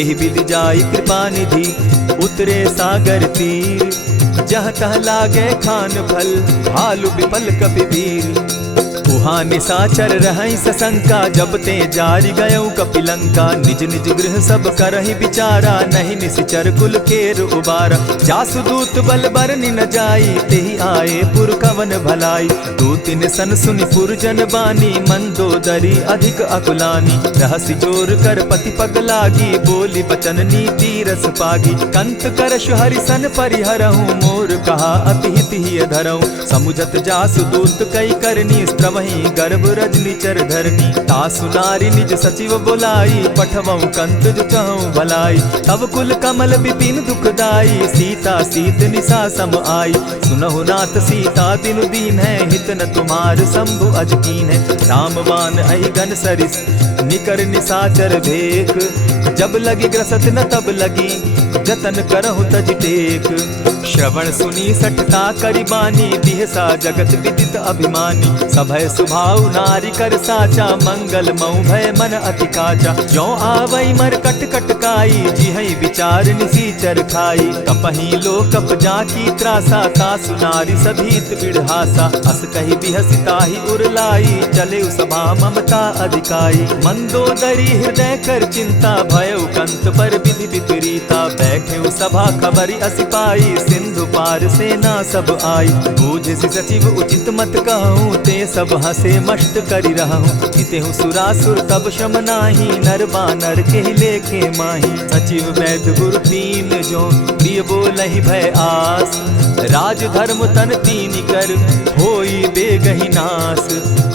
एहि विधि जाई कृपा निधि, उतरे सागर तीर। जहाँ तह लागे खान फल, भालु विफल कपि वीर। उहाँ निशाचर रहई सशंका, जब ते जारी गयऊ कपिलंका। निज निज गृह सब करहि विचारा, नहीं निशिचर कुल केर उबारा। जासु दूत बल बरनि न जाई, तेहि आए पुर कवन भलाई। दो तीन सन सुनि पुरजन बानी, मंदोदरी अधिक अकुलानी। रहसि जोर कर पति पग लागी, बोली बचन नीति रस पागी। कंत करश हरि सन परिहरहूँ, मोर कहा अति हित ही धरऊँ। समुझत जासु दूत कई करनी, स्त्रवहि गर्भ रजनी चर धरनी। तासु नारी निज सचिव बोलाई, पठवऊँ कंत जो चहूँ भलाई। तब कुल कमल विपिन दुखदाई, सीता सीत निशा सम आई। सुनहु नाथ सीता बिनु दीन है, हित न तुम्हार शंभु अजकीन है। रामवान अहिगन सरिस निकर निशाचर भेक, जब लगी ग्रसत न तब लगी, जतन करहु तज टेक। श्रवण सुनी सठता करिबानी, बिहसा जगत विदित अभिमानी। सभय सुभाव नारी कर साचा, मंगल मऊ भय मन अति काचा। जो आवई मर कट कट काई, जिहई विचार निसीचर खाई। कपही लो कप जाकी त्रासा, तासु नारी सभीत बिढ़ासा। अस कही बिहसिता ही उरलाई, चले सभा ममता अधिकाई। मंदोदरी हृदय कर चिंता, भयउ कंत पर विधि विपरीता। बैठे सभा खबरी अस पाई, सिंधु पार सेना सब आई। बूझि सचिव उचित मत कहूँ, ते सब हसे मष्ट करि रहूँ। हितेहु सुरासुर तब शम नाही, नर बानर के लेखे माही। सचिव वैद्य गुरु तीन जो, प्रिय बोलहि भय आस। राज धर्म तन तीन कर, होई बेगहि नास।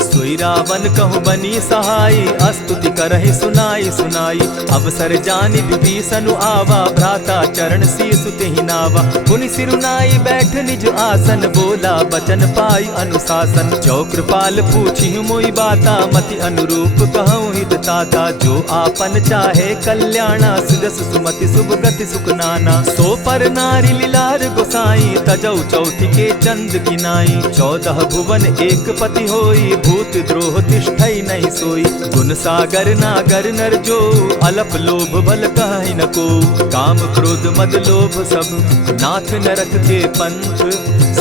सोई रावण कहु बनी सहाई, अस्तुति करहि सुनाई सुनाई। अवसर जानि विभीषण आवा, भ्राता चरण शीस तेहि नावा। पुनि सिरुनाई बैठ निज आसन, बोला बचन पाई अनुशासन। जो कृपाल पूछि मोई बाता, मति अनुरूप कहूँ हित ताता। जो आपन चाहे कल्याणा, सुजस सुमति शुभ गति सुख नाना। सो पर नारी लीलार गोसाई, तजौ चौथि के चंद किनाई। 14 भुवन एक पति होई, भूत द्रोह तिष्ठई नहीं सोई। गुण सागर नागर नर जो, अलप लोभ बल कहि न को। काम क्रोध मद लोभ सब, नाथ नरक के पंथ।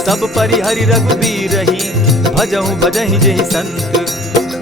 सब परिहरि रघुबीर रही, भजहु भजहि जेहि संत।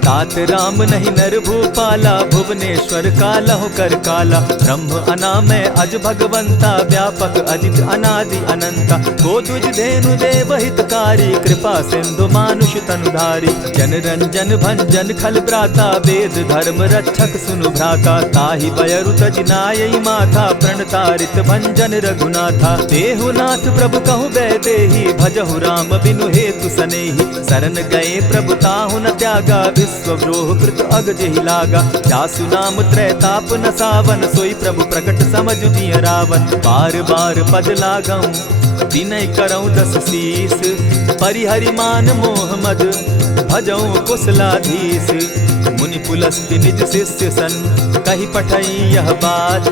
तात राम नहीं नर भूपाला, भुवनेश्वर कालहु कर काला। ब्रह्म अनामय अज भगवंता, व्यापक अजित अनादि अनंता। को द्विज धेनु देव हितकारी, कृपा सिंधु मानुष तनुधारी। जन रंजन भंजन खल भ्राता, वेद धर्म रक्षक सुनु भ्राता। ताहि बयरु तज नायई माथा, प्रणतारित भंजन रघुनाथा। देहुनाथ प्रभु कहु बैदेही, भजहु राम बिनु हेतु सनेही। शरण गए प्रभु ताहु न त्यागा, विश्वद्रोह कृत अग जेहि लागा। जासु नाम त्रैताप न सावन, सोई प्रभु प्रकट समझु जिय रावण। बार बार पद लागऊं, विनय करऊं 10 शीस। परिहरि मान मोह मद, भजऊं कुशलाधीश। मुनि पुलस्त्य निज शिष्य सन, कही पठई यह बात।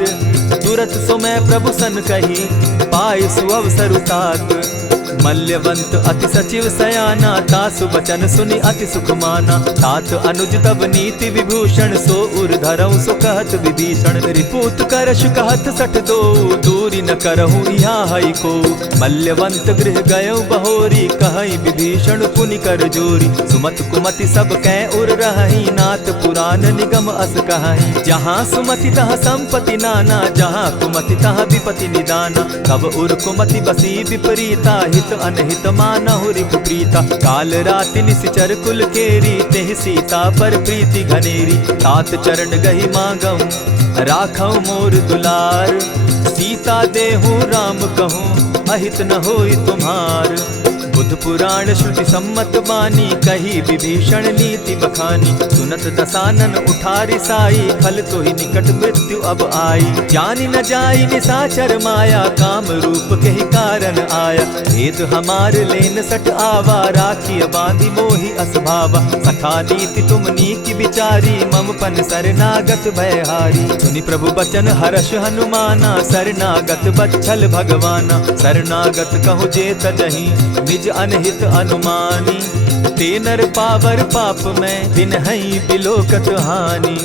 तुरत सो मैं प्रभु सन कही, पाए सुअवसर तात। मल्यवंत अति सचिव सयाना, तासु बचन सुनि अति सुख माना। तात अनुज तब नीति विभूषण, सो उर धरऊं सो कहत विभीषण। रिपुत करश कहत सठ दो, दूरी न करहूँ यहाँ हई को। मल्यवंत गृह गयो बहोरी, कहई विभीषण पुनि कर जोरी। सुमत कुमति सब कै उर रहई, नाथ पुराण निगम अस कहई। जहाँ सुमति तहाँ संपत्ति नाना, जहाँ कुमति तहाँ विपति निदाना। तब उर कुमति बसी विपरीता, हित अनहित मानहु रिपु प्रीता। काल राति निशिचर कुल केरी, तेहि सीता पर प्रीति घनेरी। तात चरण गहि मांगऊं, राखऊं मोर दुलार। सीता देहूं राम कहूं, अहित न होई तुम्हार। बुध पुराण श्रुति सम्मत बानी, कही विभीषण नीति बखानी। सुनत दसानन उठारी साई, खल तो ही निकट मृत्यु अब आई। जानी न जाई निशाचर माया, काम रूप के ही कारण आया। भेद हमार लेन सट आवा, राखी बांधी मोहि असभावा। सखा नीति तुम नीति विचारी, मम पन शरणागत भयहारी। सुनि प्रभु बचन हर्ष हनुमाना, शरणागत बच्छल भगवाना। शरणागत कहु जे तजहि, निज अनहित अनुमानी। ते नर पावर पाप में, बिनहई बिलोकत हानि।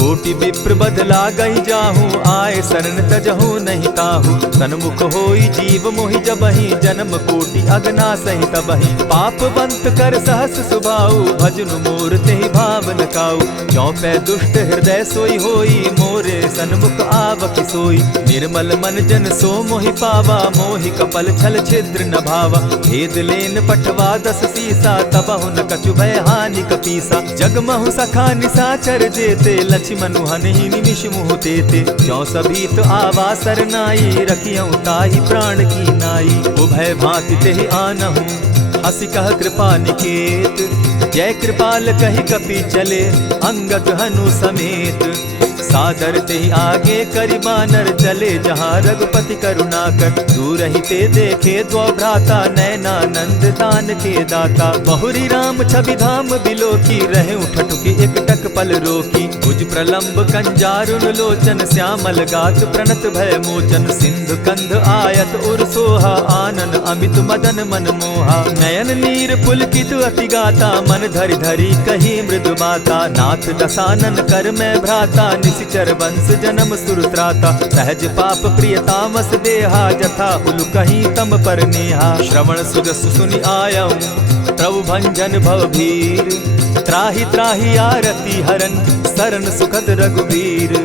कोटि विप्र बदला गई जाहूँ, आए शरण तजहूँ नहीं ताहू। सन्मुख होई जीव मोहि जबहि, जन्म कोटि अगना सही तबहि। पाप बंत कर सहस सुभाऊ, भजनु मोर तेहि भावन काऊ। चौपै दुष्ट हृदय सोई होई, मोरे सन्मुख आवक सोई। निर्मल मन जन सो मोहि पावा, मोहि कपल छल छिद्र न भावा। भेद लेन पठवा 10 सीसा, तबहु न कछु भय हानि कपीसा। जगमहु सखा निसाचर जेते, लक्ष्मनु हनहि निमिष मुहु तेते। जो सभीत आवा सरनाई, रखियऊ ताहि प्राण की नाई। उभय भांति तेहि आनहु, हसी कह कृपा निकेत। जय कृपाल कहि कपि चले, अंगद हनु समेत। सादर तेहि आगे करि बानर, चले जहाँ रघुपति करुणाकर। दूर ही ते देखे द्वौ भ्राता, नैनानंद दान के दाता। बहुरी राम छवि धाम बिलोकी, रहे ठठुकी एक टक पल रोकी। भुज प्रलंब कंजारुन लोचन, श्यामल गात प्रणत भय मोचन। सिंधु कंध आयत उर सोहा, आनन अमित मदन मन मोहा। नयन नीर पुलकित अति गाता, मन धरि धरि कही मृदु बाता। नाथ दसानन कर मैं भ्राता, निशिचर वंश जन्म सुरत्राता। सहज पाप प्रिय तामस देहा, जथा उलु कहीं तम पर नेहा। श्रवण सुजस सुनि आयऊं, प्रभु भंजन भव भीर। त्राहि त्राहि आरती हरन, सरन सुखद रघुवीर।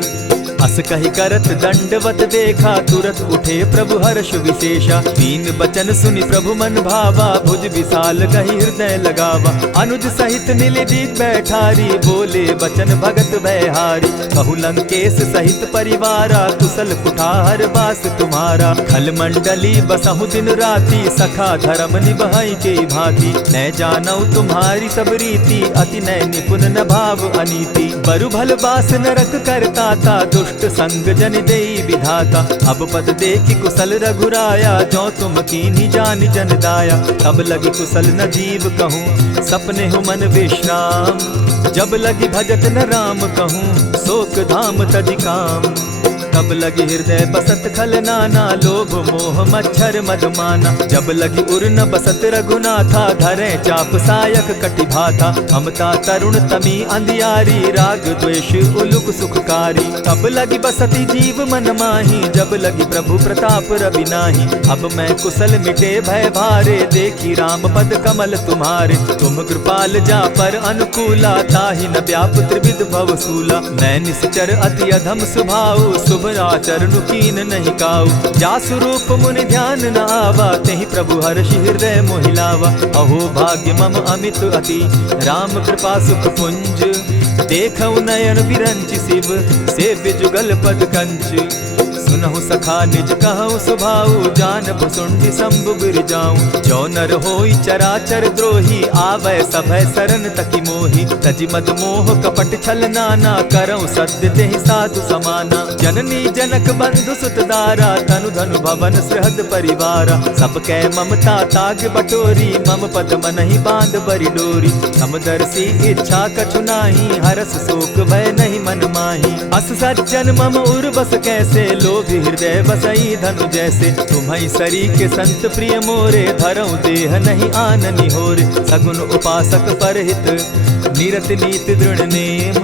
अस कहि करत दंडवत देखा, तुरत उठे प्रभु हर्ष विशेषा। दीन बचन सुनि प्रभु मन भावा, भुज विशाल कहि हृदय लगावा। अनुज सहित नीलदीप बैठारी, बोले बचन भगत भयहारी। कहु लंकेश सहित परिवारा, कुशल कुठार बास तुम्हारा। खल मंडली बसहु दिन राति, सखा धर्म निभई के भांति। न जानौ तुम्हारी सब रीति, अति नय निपुण न भाव अनीति। बरु भल बास नरक करताता, दुष्ट संग जन देई विधाता। अब पद देखि कुशल रघुराया, जो तुम कीन्ही जानि जन दाया। तब लगी कुशल न जीव कहूँ, सपने हो मन विश्राम। जब लगी भजत न राम कहूँ, शोक धाम तजि काम। तब लगी हृदय बसत खल नाना, लोभ मोह मच्छर मदमाना। जब लगी उर न बसत रघुनाथा, धरे चाप सायक कटि भाथा। ममता तरुण तमी अंधियारी, राग द्वेष उलुक सुखकारी। तब लगी बसती जीव मन माही, जब लगी प्रभु प्रताप रवि नाही। अब मैं कुशल मिटे भय भारे, देखी राम पद कमल तुम्हारे। तुम कृपाल जा पर अनुकूला, ताहि न व्याप त्रिविध भव सूला। मैं निश्चर अति अधम स्वभाव, शुभ आचरण कीन नहीं काऊ। जासु रूप मुनि ध्यान न आवा, तेहि प्रभु हर्षि हृदय मोहिलावा। अहो भाग्य मम अमित अति, राम कृपा सुख पुंज। देखऊ नयन विरंचि शिव, सेव्य जुगल पद कंच। सुनहु सखा निज कहूँ सुभाऊ, जान भुसुंडि शंभु गिर जाऊं। जो नर होई चराचर द्रोही, आवै सभय सरन तकी मोही। तजि मद मोह कपट छल नाना, करऊँ सत्य तेहि साधु समाना। जननी जनक बंधु सुत दारा, तनु धनु भवन सृहद परिवारा। सब कै ममता ताग बटोरी, मम पद मनहि बांध बरि डोरी। समदर्शी इच्छा कछु नाही, हरस शोक भय नहीं मन माही। अस सज्जन मम उर बस कैसे, लोभी हृदय बसई धनु जैसे। तुम्हि सरी के संत प्रिय मोरे, धरऊं देह नहीं आननि होरे। सगुन उपासक परहित, निरत नीति दृढ़ नेम।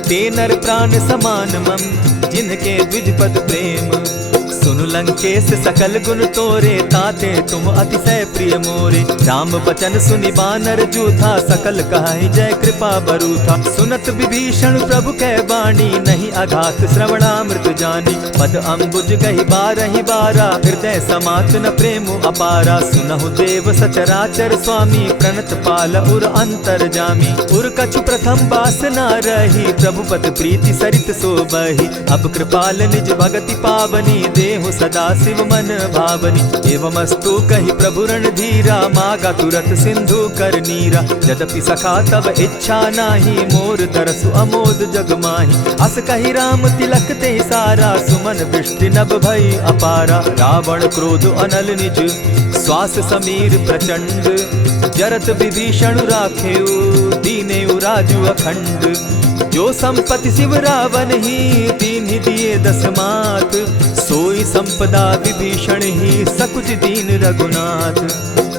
ते नर प्राण समान मम, जिनके द्विज पद प्रेम। सुनु लंकेश सकल गुण तोरे, ताते तुम अतिशय प्रिय मोरे। राम बचन सुनि बानर जूथा, सकल कहाहि जय कृपा बरूथा। सुनत विभीषण प्रभु कै बाणी, नहीं अघात श्रवणामृत जानी। पद अम्बुज कहि बारहि बारा, हृदय समात न प्रेम अपारा। सुनहु देव सचराचर स्वामी, प्रणत पाल उर अंतर जामी। उर कछु प्रथम बास न रही, प्रभु पद प्रीति सरित सोबहि। अब कृपाल निज भगति पावनी, देहु सदा शिव मन भावनी। एवमस्तु कहि प्रभु रणधीरा, मागा तुरत सिंधु कर नीरा। यद्यपि सखा तब इच्छा नाही, मोर तरसु अमोद जग माही। अस कहि राम तिलक तेहि सारा, सुमन दृष्टि नभ भई अपारा। रावण क्रोध अनल निज, श्वास समीर प्रचंड। जरत विभीषण राखेउ, दीनेउ राजु अखंड। जो संपत्ति शिव रावण ही, दीन्हि दिए 10 मात। सोई संपदा विभीषण ही, सकुच दीन रघुनाथ।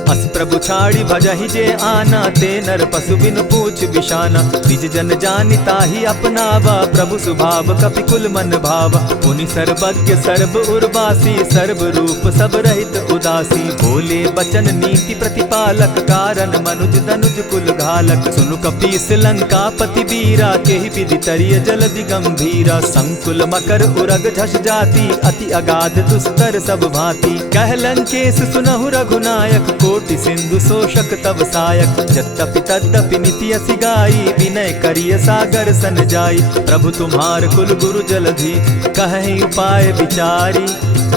अस प्रभु छाड़ी भजहि जे आना, ते नर पशु बिन पूछ बिशाना। निज जन जानिता ही अपनावा, प्रभु स्वभाव कपि कुल मन भावा। पुनि सर्वज्ञ सर्व उर्वासी, सर्व रूप सब रहित उदासी। बोले बचन नीति प्रतिपालक, कारण मनुज दनुज कुल घालक। सुनु कपीस लंकापति वीरा, केहि विधि तरिय जलधि गंभीरा। संकुल मकर उरग झष जाति, अति अगाध दुस्तर सब भांति। कह लंकेश सुनहु रघुनायक, कोटि सिंधु शोषक तब सायक। यद्यपि तद्यपि निति असि गाई, विनय करिय सागर सन जाई। प्रभु तुम्हार कुल गुरु जलधि, कहि उपाय विचारी।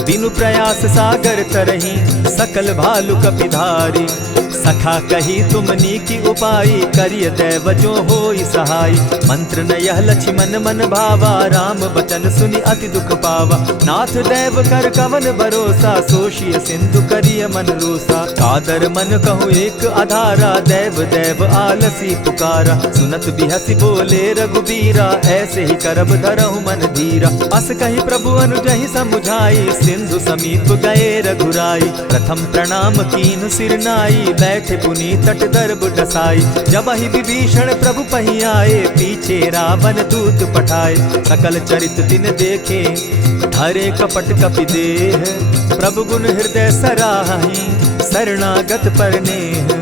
बिनु प्रयास सागर तरही, सकल भालु कपिधारी। सखा कही तुमनी की उपाई, करिय दैव जो होई सहाय। मंत्र न यह लक्ष्मण मन भावा, राम बचन सुनि अति दुख पावा। नाथ दैव कर कवन भरोसा, सोषिय सिंधु करिय मन रोसा। कादर मन कहूँ एक आधारा, दैव दैव आलसी पुकारा। सुनत बिहसी बोले रघुबीरा, ऐसे ही करब धरहु मन धीरा। अस कही प्रभु अनुजहि समुझाई, सिंधु समीप गए रघुराई। प्रथम प्रणाम कीन सिर नाई, बैठे पुनि तट दर्ब डसाई। जब ही विभीषण प्रभु पही आए, पीछे रावण दूत पठाए। सकल चरित दिन देखे, हरे कपट कपि देह। प्रभु गुण हृदय सराहि, शरणागत पर नेह।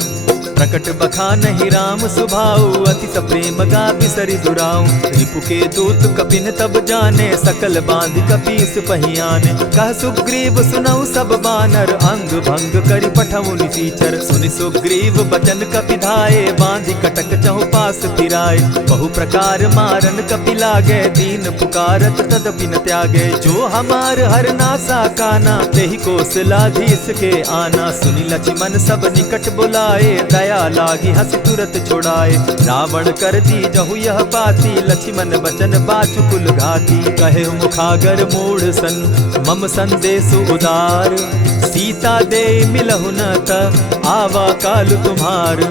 प्रकट बखानहि राम सुभाऊ, अति सप्रेम गा बिसरि दुराऊ। रिपु के दूत कपिन तब जाने, सकल बांधि कपीस पहियाने। कह सुग्रीव सुनऊ सब बानर, अंग भंग करि पठऊ निसीचर। सुनि सुग्रीव बचन कपि धाये, बांधि कटक चहु पास फिराए। बहु प्रकार मारन कपि लागे, दीन पुकारत तदपि न त्यागे। जो हमार हर नासा काना, तेहि कौशलाधीश के आना। सुनि लक्ष्मण सब निकट बुलाए, दया लागी हंस तुरत छुड़ाए। रावण कर दी जहु यह बाती, लक्ष्मण बचन बाचु कुल घाती। कहे मुखागर मूढ़ सन, मम संदेश उदार। सीता दे मिलहु न त, आवा काल तुम्हार।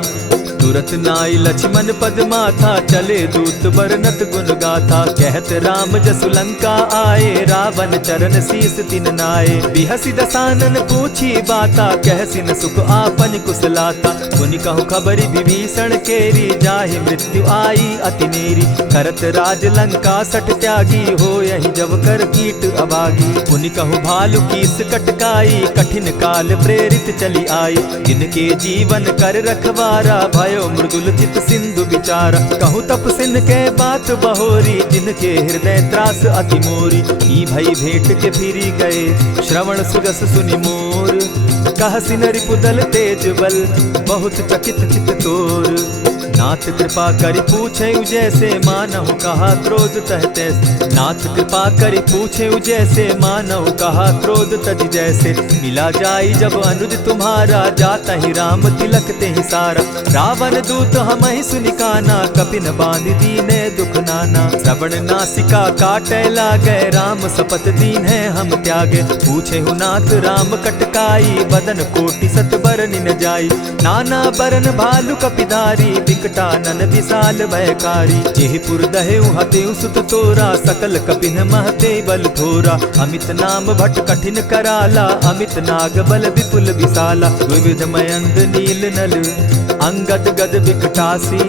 तुरत नाई लक्ष्मण पद माथा, चले दूत बरनत गुण गाथा। कहत राम जसु लंका आए, रावण चरण शीस तिन नाये। बिहसी दसानन पूछी बाता, कहसी न सुख आपन कुशलाता। सुनि कहु खबरि विभीषण केरी, जाहि मृत्यु आई अति नेरी। करत राज लंका सठ त्यागी, हो यही जब कर कीट अभागी। पुनि कहु भालु कीस कटकाई, कठिन काल प्रेरित चली आई। जिनके जीवन कर रखवारा, भयो मृदुल चित सिंधु विचारा। कहूँ तप सिन के बात बहोरी, जिनके हृदय त्रास अति मोरी। ई भई भेंट के फिरी गए, श्रवण सुजस सुनि मोर। कह सिन रिपुदल तेज बल, बहुत चकित चित तोर। नाथ कृपा करि पूछे जैसे, मानहु कहा क्रोध तह तैसे। नाथ कृपा करि पूछे जैसे, मानहु कहा क्रोध तज जैसे। मिला जाई जब अनुज तुम्हारा, जाता ही राम तिलक ते ही सारा। रावण दूत हम ही सुनिकाना, कपिन बांध दीने दुख नाना। श्रवण नासिका काटे लागे, राम सपत दीन है हम त्यागे। पूछे हु नाथ राम कटकाई, बदन कोटि सत बरन न जाई। नाना बरन भालु कपिधारी, विकटानन विशाल भयकारी। जेहिपुर दहेउ हतेउ सुत तोरा, सकल कपिन महते बल थोरा। अमित नाम भट कठिन कराला, अमित नाग बल विपुल विशाला। विविध मयंग नील नल, अंगद गद विकटासी।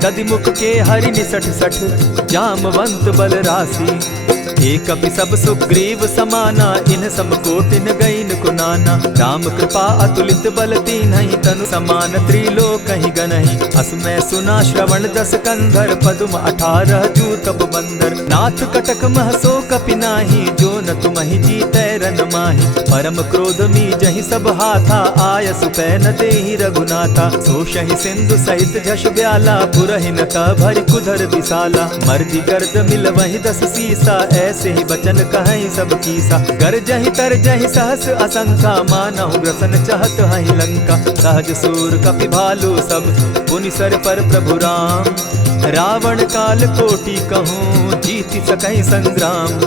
दधिमुख के हरि निसठ सठ, जामवंत बल राशि। एक कपि सब सुग्रीव समाना, इन सम कोटिन गईन कुनाना। राम कृपा अतुलित बल तीन्हि, तनु समान त्रिलोक ही गनहि। अस मैं सुना श्रवण दस कंधर, पदुम 18 जूतब बंदर। नाथ कटक महसो कपि नाही, जो न तुमहि जीतै रन माहि। परम क्रोध मी जहि सब हाथा, आयसु पै न देहि रघुनाथा। सोषहि सिंधु सहित झष ब्याला, पुरहिन त भरि कुधर विशाला। मर्दि गर्द मिल वहि 10 सीसा, ऐसे ही बचन कहीं सब कीसा। गरजहि तरजहि सहस असंख्या, मानहु ग्रसन चहत हहि लंका। सहज सूर कपि भालु सब, पुनि सर पर प्रभु राम। रावण काल कोटि कहूँ, जीति सकहि संग्राम।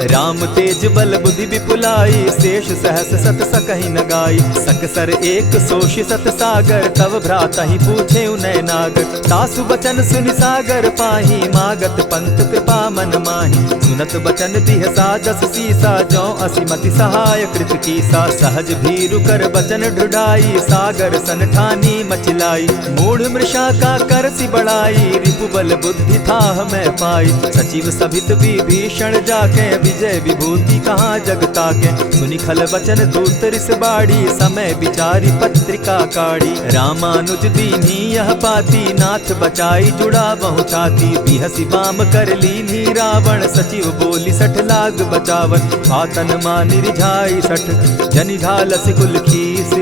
राम तेज बल बुद्धि विपुलाई, शेष सहस सत सकहि न गाई। सकसर एक सोषि सत सागर, तव भ्राता ही पूछे उनय नागर। तासु बचन सुनि सागर पाही, मागत पंत कृपा मन माही। सुनत बचन बिहसा जस सीसा, जौ असिमति सहाय कृत कीसा। सहज भीरु कर बचन ढुढ़ाई, सागर सन ठानी मचिलाई। मूढ़ मृषा का कर सी बढ़ाई, रिपु बल बुद्धि थाह मैं पाई। सचिव सभित विभीषण जाके, विजय विभूति कहाँ जग ताके। सुनि खल बचन दूत रिस बाड़ी, समय विचारी पत्रिका काढ़ी। रामानुज दीन्ही यह पाती, नाथ बचाई जुड़ा बहु छाती। बिहसी बाम कर लीन्ही रावण, सचिव बोली सठ लाग बचावन। आतन मानि रिझाई सठ, जनि झालसि कुल खीस।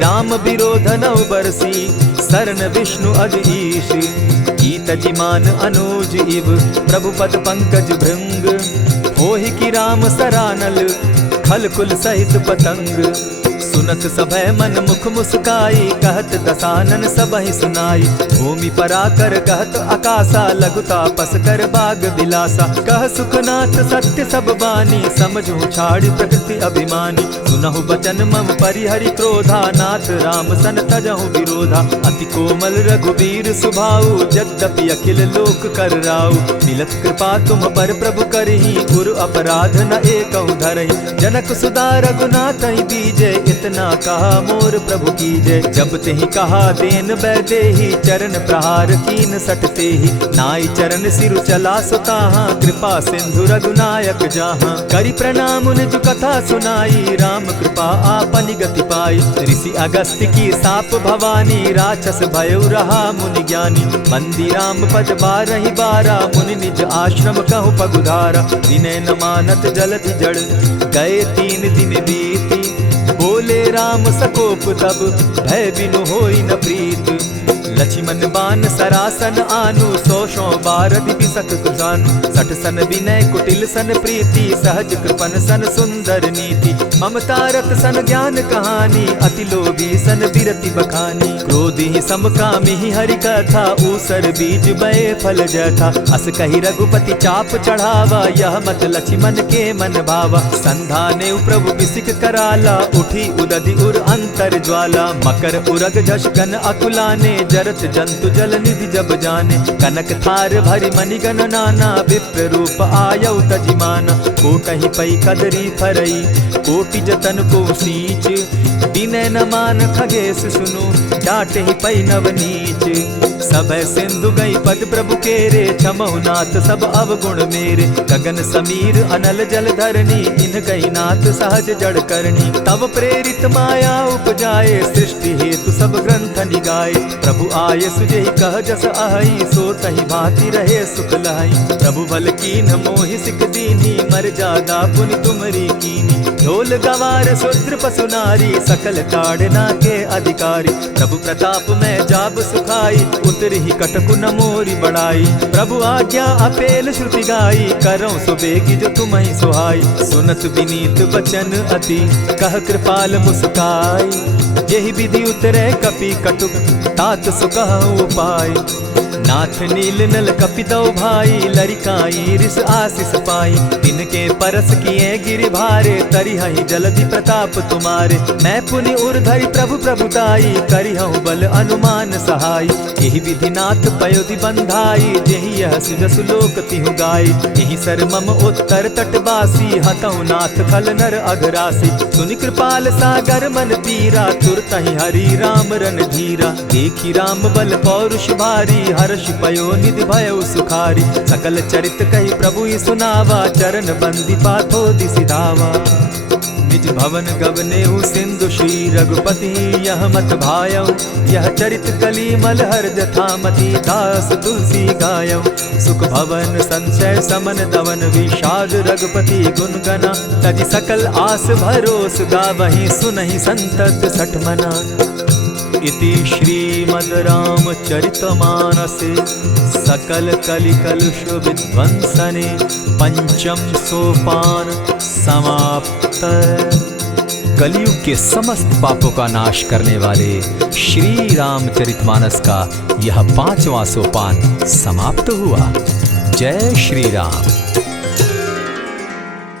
राम विरोध नौ बरसी, सरन विष्णु अज ईश। ईत जिमान अनुज इव, प्रभु पद पंकज भृंग। होहि कि राम सरानल, खल कुल सहित पतंग। सुनत सभय मन मुख मुस्काई, कहत दसानन सबहि सुनाई। भूमि पराकर कहत आकाशा, लघु तापस कर बाग बिलासा। कह सुखनाथ सत्य सब बानी, समझू छाड़ी प्रकृति अभिमानी। सुनहु बचन मम परिहरि क्रोधा, नाथ राम सन तजहु विरोधा। अति कोमल रघुबीर सुभाऊ, यद्यपि अखिल लोक कर राऊ। मिलत कृपा तुम पर प्रभु करही, गुरु अपराध न एकहु धरहि। जनक सुदा रघुनाथ ही दीजे, इतना कहा मोर प्रभु कीजय। जब तेहि कहा देन बैदेही, चरण प्रहार कीन सटते ही। नाई चरण सिरु चला सुताहा, कृपा सिंधु रघुनायक जाहा। करि प्रणाम निज कथा सुनाई, राम कृपा आपनि गति पाई। ऋषि अगस्त्य की साप भवानी, राक्षस भयउ रहा मुनि ज्ञानी। बंदी राम पद बारहि बारा, मुनि निज आश्रम कहु पगुधारा। विनय न मानत जलधि जड़, गए 3 दिन बीती। बोले राम सकोप तब, भय बिनु होई न प्रीत। लक्ष्मण बान सरासन आनु, 100 बारदि बिसक कुजानु। 60 सन विनय कुटिल सन प्रीति, सहज कृपन सन सुंदर नीति। ममता रत सन ज्ञान कहानी, अति लोभी सन बिरति बखानी। क्रोधि समकामी हरि कथा, ऊसर बीज बये फल जथा। अस कहि रघुपति चाप चढ़ावा, यह मत लक्ष्मण के मन भावा। संधाने प्रभु बिसिक कराला, उठी उदधि उर अंतर ज्वाला। मकर उरग झष गन अकुलाने, जरत जंतु जल निधि जब जाने। कनक थार भरि मणिगण नाना, विप्र रूप आयउ तजिमाना। कोटहि पै कदरी फरई, कोटि जतन को सींच। विनय न मान खगेश सुनु, डांटहि पै नव नीच। सभय सिंधु गई पद प्रभु केरे, क्षमहु नाथ सब अवगुण मेरे। गगन समीर अनल जल धरनी, इन कही नाथ सहज जड़ करनी। तब प्रेरित माया उपजाए, सृष्टि हेतु सब ग्रंथ निगाए। प्रभु आय सुजेहि कह जस अहई, सो तहि भांति रहे सुख लहई। प्रभु भल कीन्ह मोहि सिख दीन्ही, मर जादा पुनि तुमरी कीनी। ढोल गवार शूद्र पशु नारी, सकल ताड़ना के अधिकारी। प्रभु प्रताप में जाब सुखाई, उतरहि कटकु न मोरी बड़ाई। प्रभु आज्ञा अपेल श्रुति गाई, करौं सुबेगी जो तुम्हि सुहाई। सुनत विनीत बचन अति, कह कृपाल मुस्काई। जेहि विधि उतरे कपि कटुक, तात सुकहु उपाय। नाथ नील नल कपि दौ भाई, लरिकाई रिस आशीष पाई। तिनके परस किए गिरि भारे, तरिहहि जलधि प्रताप तुम्हारे। मैं पुनि उर्धरि प्रभु प्रभुताई, करिहु बल अनुमान सहाय। एहि विधि नाथ पयोधि बंधाई, जेहि यह सुजसु लोक तिहु गाई। एहि सर मम उत्तर तटवासी, हतहु नाथ खल नर अघरासी। सुनि कृपाल सागर मन पीरा, तुरतहि हरि राम रन धीरा। देखी राम बल पौरुष भारी, हर्ष पयो निधि भयउ सुखारी। सकल चरित कहि प्रभु सुनावा, चरण बंदी पाथो दिसि धावा। निज भवन गवनेहु सिंधु श्री रघुपति, यह मत भायउ। यह चरित कली मलहर जथामति, दास तुलसी गायउ। सुख भवन संशय समन दवन, विषाद रघुपति गुण गना। तजि सकल आस भरोस, गावहि सुनहि संतत सठ मना। इति श्रीमद् रामचरितमानसे, सकल कलिकलुष विध्वंसने। पंचम सोपान समाप्त। कलयुग के समस्त पापों का नाश करने वाले श्री रामचरितमानस का यह 5वां सोपान समाप्त हुआ। जय श्री राम।